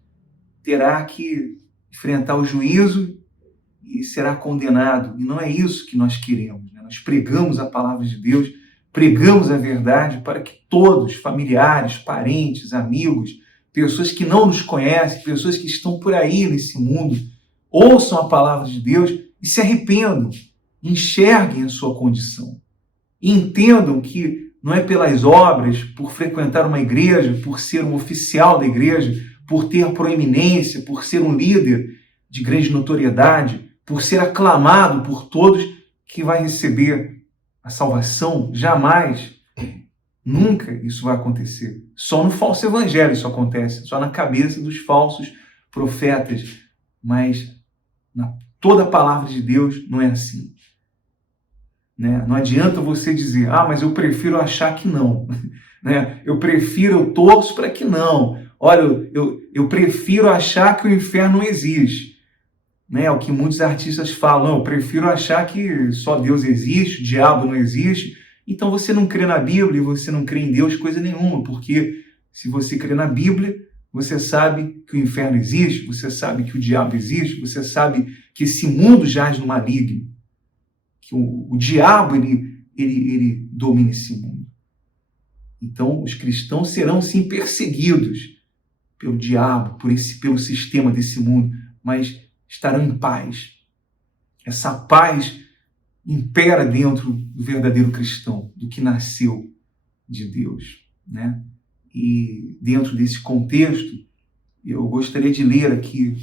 terá que enfrentar o juízo e será condenado. E não é isso que nós queremos, né? Nós pregamos a palavra de Deus, pregamos a verdade para que todos, familiares, parentes, amigos, pessoas que não nos conhecem, pessoas que estão por aí nesse mundo, ouçam a palavra de Deus e se arrependam, enxerguem a sua condição. E entendam que não é pelas obras, por frequentar uma igreja, por ser um oficial da igreja, por ter proeminência, por ser um líder de grande notoriedade, por ser aclamado por todos, que vai receber a salvação. Jamais, nunca isso vai acontecer. Só no falso evangelho isso acontece, só na cabeça dos falsos profetas. Mas toda a palavra de Deus não é assim. Né? Não adianta você dizer, mas eu prefiro achar que não. Né? Eu torço para que não. Olha, eu prefiro achar que o inferno não existe. Né? O que muitos artistas falam, eu prefiro achar que só Deus existe, o diabo não existe. Então você não crê na Bíblia e você não crê em Deus coisa nenhuma, porque se você crê na Bíblia, você sabe que o inferno existe, você sabe que o diabo existe, você sabe que esse mundo jaz no maligno, que o diabo ele domina esse mundo. Então os cristãos serão sim perseguidos pelo diabo, pelo sistema desse mundo, mas estarão em paz. Essa paz impera dentro do verdadeiro cristão, do que nasceu de Deus, né? E dentro desse contexto, eu gostaria de ler aqui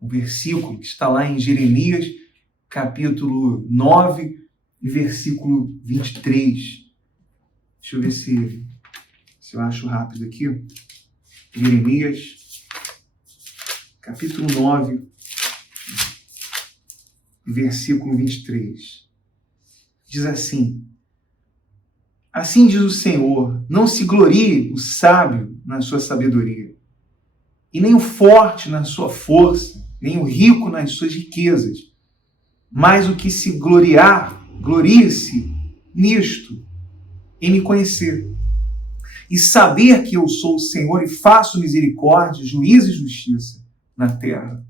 um versículo que está lá em Jeremias, capítulo 9, versículo 23. Deixa eu ver se eu acho rápido aqui. Jeremias, capítulo 9, versículo 23. Diz assim: assim diz o Senhor, não se glorie o sábio na sua sabedoria, e nem o forte na sua força, nem o rico nas suas riquezas, mas o que se gloriar, glorie-se nisto, em me conhecer, e saber que eu sou o Senhor e faço misericórdia, juízo e justiça na terra.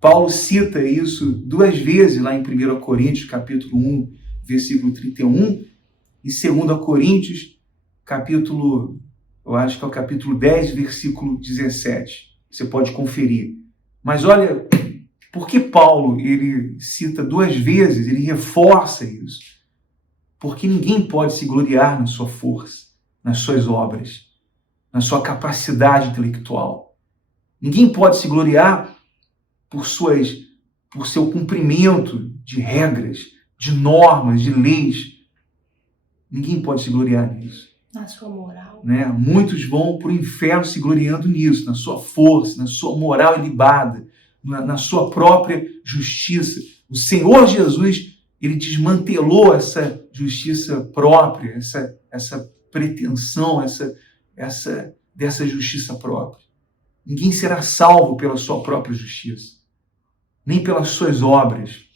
Paulo cita isso 2 vezes lá em 1 Coríntios, capítulo 1, versículo 31, e 2 Coríntios, capítulo, eu acho que é o capítulo 10, versículo 17. Você pode conferir. Mas olha, por que Paulo ele cita 2 vezes, ele reforça isso? Porque ninguém pode se gloriar na sua força, nas suas obras, na sua capacidade intelectual. Ninguém pode se gloriar por seu cumprimento de regras, de normas, de leis. Ninguém pode se gloriar nisso. Na sua moral. Né? Muitos vão para o inferno se gloriando nisso, na sua força, na sua moral ilibada, na sua própria justiça. O Senhor Jesus, ele desmantelou essa justiça própria, essa pretensão, dessa justiça própria. Ninguém será salvo pela sua própria justiça, nem pelas suas obras.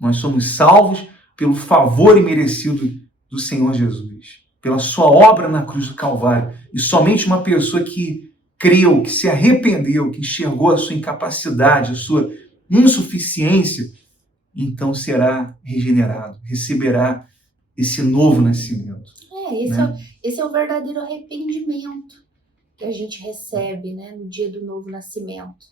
Nós somos salvos pelo favor imerecido do Senhor Jesus, pela sua obra na cruz do Calvário. E somente uma pessoa que creu, que se arrependeu, que enxergou a sua incapacidade, a sua insuficiência, então será regenerado, receberá esse novo nascimento. Esse é o verdadeiro arrependimento que a gente recebe, né, no dia do novo nascimento.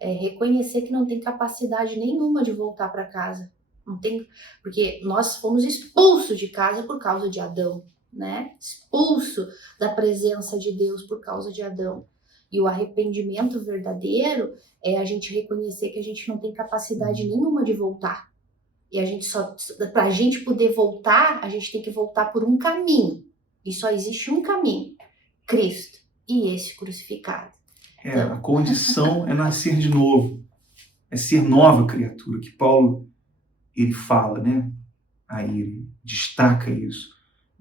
É reconhecer que não tem capacidade nenhuma de voltar para casa. Não tem, porque nós fomos expulsos de casa por causa de Adão, né? Expulso da presença de Deus por causa de Adão. E o arrependimento verdadeiro é a gente reconhecer que a gente não tem capacidade nenhuma de voltar. E a gente para a gente poder voltar, a gente tem que voltar por um caminho. E só existe um caminho, Cristo, e esse crucificado. A condição é nascer de novo, é ser nova criatura, que Paulo ele fala, né? Aí ele destaca isso.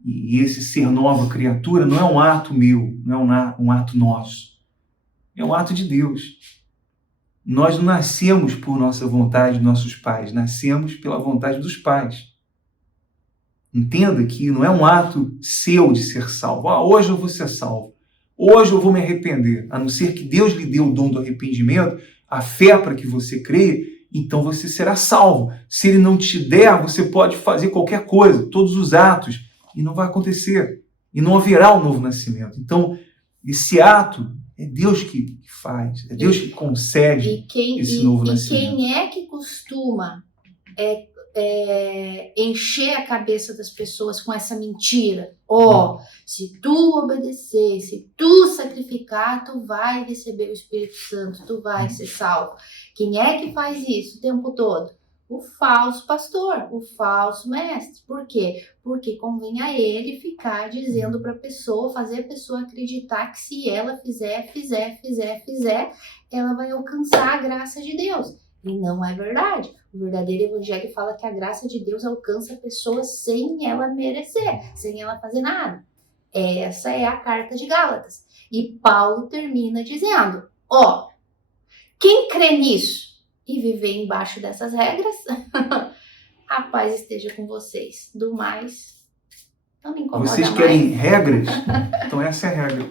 E esse ser nova criatura não é um ato meu, não é um ato nosso. É um ato de Deus. Nós não nascemos por nossa vontade de nossos pais, nascemos pela vontade dos pais. Entenda que não é um ato seu de ser salvo. Hoje eu vou ser salvo. Hoje eu vou me arrepender. A não ser que Deus lhe dê o dom do arrependimento, a fé para que você creia, então você será salvo. Se ele não te der, você pode fazer qualquer coisa, todos os atos, e não vai acontecer. E não haverá um novo nascimento. Então, esse ato é Deus que faz, é Deus que concede esse novo nascimento. E quem é que costuma encher a cabeça das pessoas com essa mentira? Se tu obedecer, se tu sacrificar, tu vai receber o Espírito Santo, tu vai ser salvo. Quem é que faz isso o tempo todo? O falso pastor, o falso mestre. Por quê? Porque convém a ele ficar dizendo para a pessoa, fazer a pessoa acreditar que se ela fizer, ela vai alcançar a graça de Deus. E não é verdade. O verdadeiro evangelho fala que a graça de Deus alcança a pessoa sem ela merecer, sem ela fazer nada. Essa é a carta de Gálatas. E Paulo termina dizendo, quem crê nisso e viver embaixo dessas regras, a paz esteja com vocês. Do mais, não me incomoda mais. Vocês querem regras? Então essa é a regra.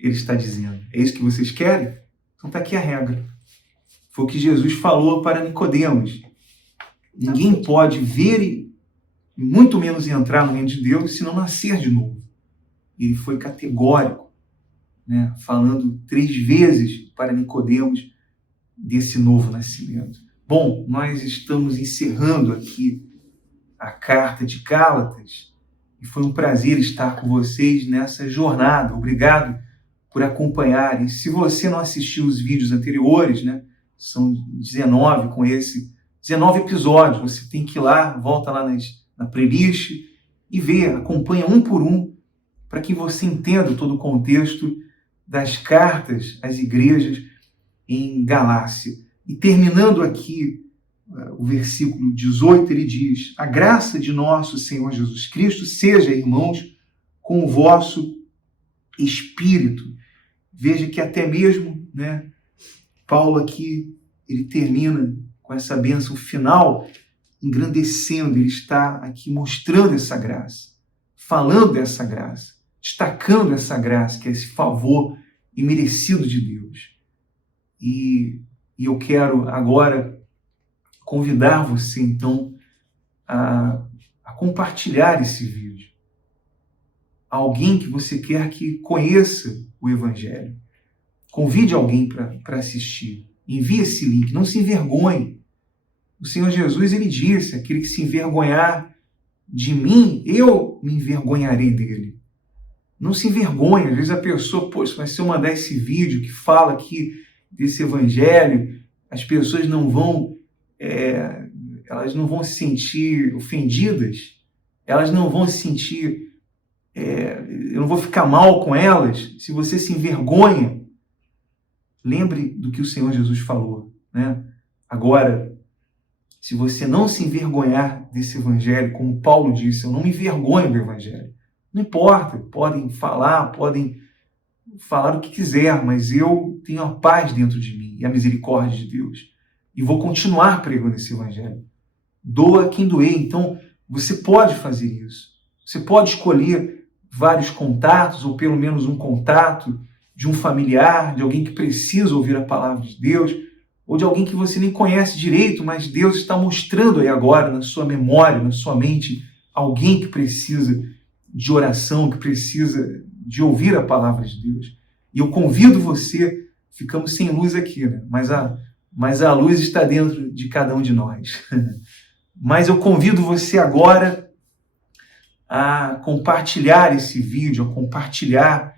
Ele está dizendo. É isso que vocês querem? Então está aqui a regra. Foi o que Jesus falou para Nicodemos. Ninguém pode ver e muito menos entrar no reino de Deus se não nascer de novo. Ele foi categórico, né? Falando 3 vezes para Nicodemos desse novo nascimento. Bom, nós estamos encerrando aqui a carta de Gálatas e foi um prazer estar com vocês nessa jornada. Obrigado por acompanhar. E se você não assistiu os vídeos anteriores, né? São 19 com 19 episódios. Você tem que ir lá, volta lá na playlist e ver, acompanha um por um, para que você entenda todo o contexto das cartas às igrejas em Galácia. E terminando aqui o versículo 18, ele diz: a graça de nosso Senhor Jesus Cristo seja, irmãos, com o vosso espírito. Veja que até mesmo, né, Paulo aqui, ele termina com essa bênção final, engrandecendo, ele está aqui mostrando essa graça, falando dessa graça, destacando essa graça, que é esse favor imerecido de Deus. E eu quero agora convidar você, então, a compartilhar esse vídeo. Alguém que você quer que conheça o Evangelho. Convide alguém para assistir. Envie esse link. Não se envergonhe. O Senhor Jesus, ele disse, aquele que se envergonhar de mim, eu me envergonharei dele. Não se envergonhe. Às vezes a pessoa, mas se eu mandar esse vídeo que fala aqui desse Evangelho, as pessoas não vão, elas não vão se sentir ofendidas, elas não vão se sentir, eu não vou ficar mal com elas. Se você se envergonha, lembre do que o Senhor Jesus falou, né? Agora, se você não se envergonhar desse Evangelho, como Paulo disse, eu não me envergonho do Evangelho. Não importa, podem falar o que quiser, mas eu tenho a paz dentro de mim e a misericórdia de Deus. E vou continuar pregando esse Evangelho. Doa quem doer. Então, Você pode fazer isso. Você pode escolher vários contatos, ou pelo menos um contato de um familiar, de alguém que precisa ouvir a palavra de Deus, ou de alguém que você nem conhece direito, mas Deus está mostrando aí agora, na sua memória, na sua mente, alguém que precisa de oração, que precisa de ouvir a palavra de Deus. E eu convido você, ficamos sem luz aqui, né? Mas a luz está dentro de cada um de nós. Mas eu convido você agora a compartilhar esse vídeo, a compartilhar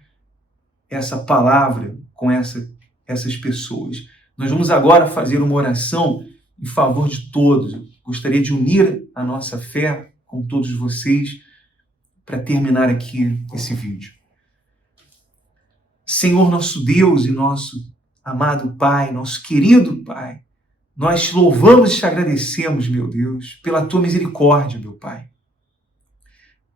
essa palavra com essas pessoas. Nós vamos agora fazer uma oração em favor de todos. Eu gostaria de unir a nossa fé com todos vocês para terminar aqui esse vídeo. Senhor, nosso Deus e nosso amado Pai, nosso querido Pai, nós te louvamos e te agradecemos, meu Deus, pela tua misericórdia, meu Pai,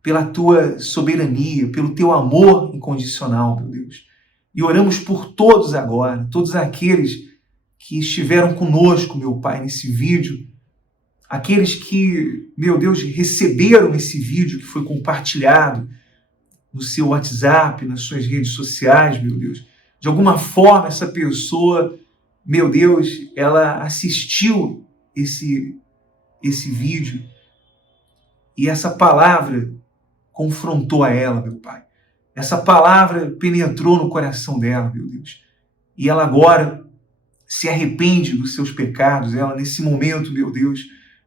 pela tua soberania, pelo teu amor incondicional, meu Deus. E oramos por todos agora, todos aqueles que estiveram conosco, meu Pai, nesse vídeo, aqueles que, meu Deus, receberam esse vídeo que foi compartilhado no seu WhatsApp, nas suas redes sociais, meu Deus. De alguma forma, essa pessoa, meu Deus, ela assistiu esse vídeo e essa palavra confrontou a ela, meu Pai. Essa palavra penetrou no coração dela, meu Deus. E ela agora se arrepende dos seus pecados. Ela, nesse momento, meu Deus,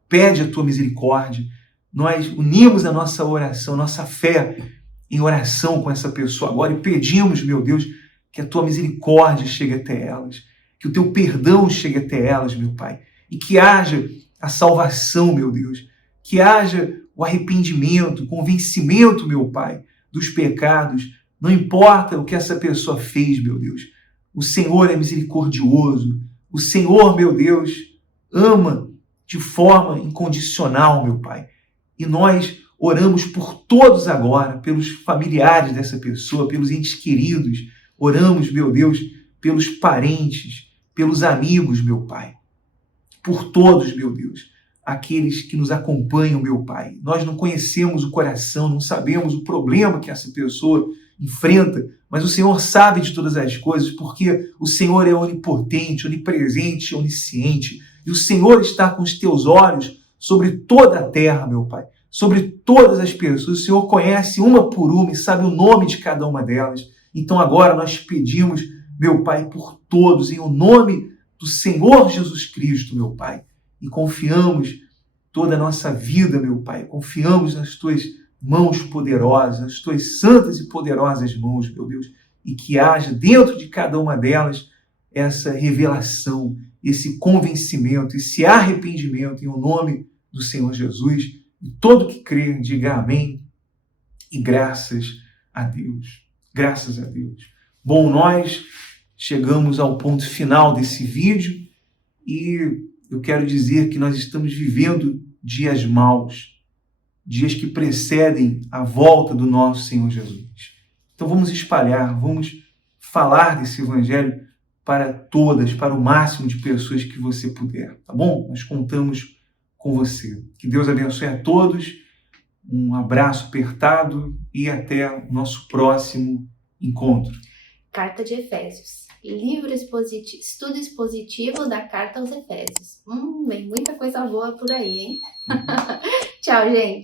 pede a tua misericórdia. Nós unimos a nossa oração, nossa fé em oração com essa pessoa agora e pedimos, meu Deus, que a tua misericórdia chegue até elas, que o teu perdão chegue até elas, meu Pai, e que haja a salvação, meu Deus, que haja o arrependimento, o convencimento, meu Pai, dos pecados. Não importa o que essa pessoa fez, meu Deus, o Senhor é misericordioso, o Senhor, meu Deus, ama de forma incondicional, meu Pai, e nós oramos por todos agora, pelos familiares dessa pessoa, pelos entes queridos. Oramos, meu Deus, pelos parentes, pelos amigos, meu Pai. Por todos, meu Deus, aqueles que nos acompanham, meu Pai. Nós não conhecemos o coração, não sabemos o problema que essa pessoa enfrenta, mas o Senhor sabe de todas as coisas, porque o Senhor é onipotente, onipresente, onisciente. E o Senhor está com os teus olhos sobre toda a terra, meu Pai. Sobre todas as pessoas, o Senhor conhece uma por uma e sabe o nome de cada uma delas. Então agora nós pedimos, meu Pai, por todos, em o nome do Senhor Jesus Cristo, meu Pai. E confiamos toda a nossa vida, meu Pai. Confiamos nas tuas mãos poderosas, nas tuas santas e poderosas mãos, meu Deus. E que haja dentro de cada uma delas essa revelação, esse convencimento, esse arrependimento em o nome do Senhor Jesus. E todo que crê, diga amém e graças a Deus. Graças a Deus. Bom, nós chegamos ao ponto final desse vídeo e eu quero dizer que nós estamos vivendo dias maus, dias que precedem a volta do nosso Senhor Jesus. Então vamos espalhar, vamos falar desse evangelho para todas, para o máximo de pessoas que você puder, tá bom? Nós contamos com você. Que Deus abençoe a todos, um abraço apertado e até o nosso próximo encontro. Carta de Efésios. Estudo expositivo da Carta aos Efésios. Vem muita coisa boa por aí, hein? Tchau, gente!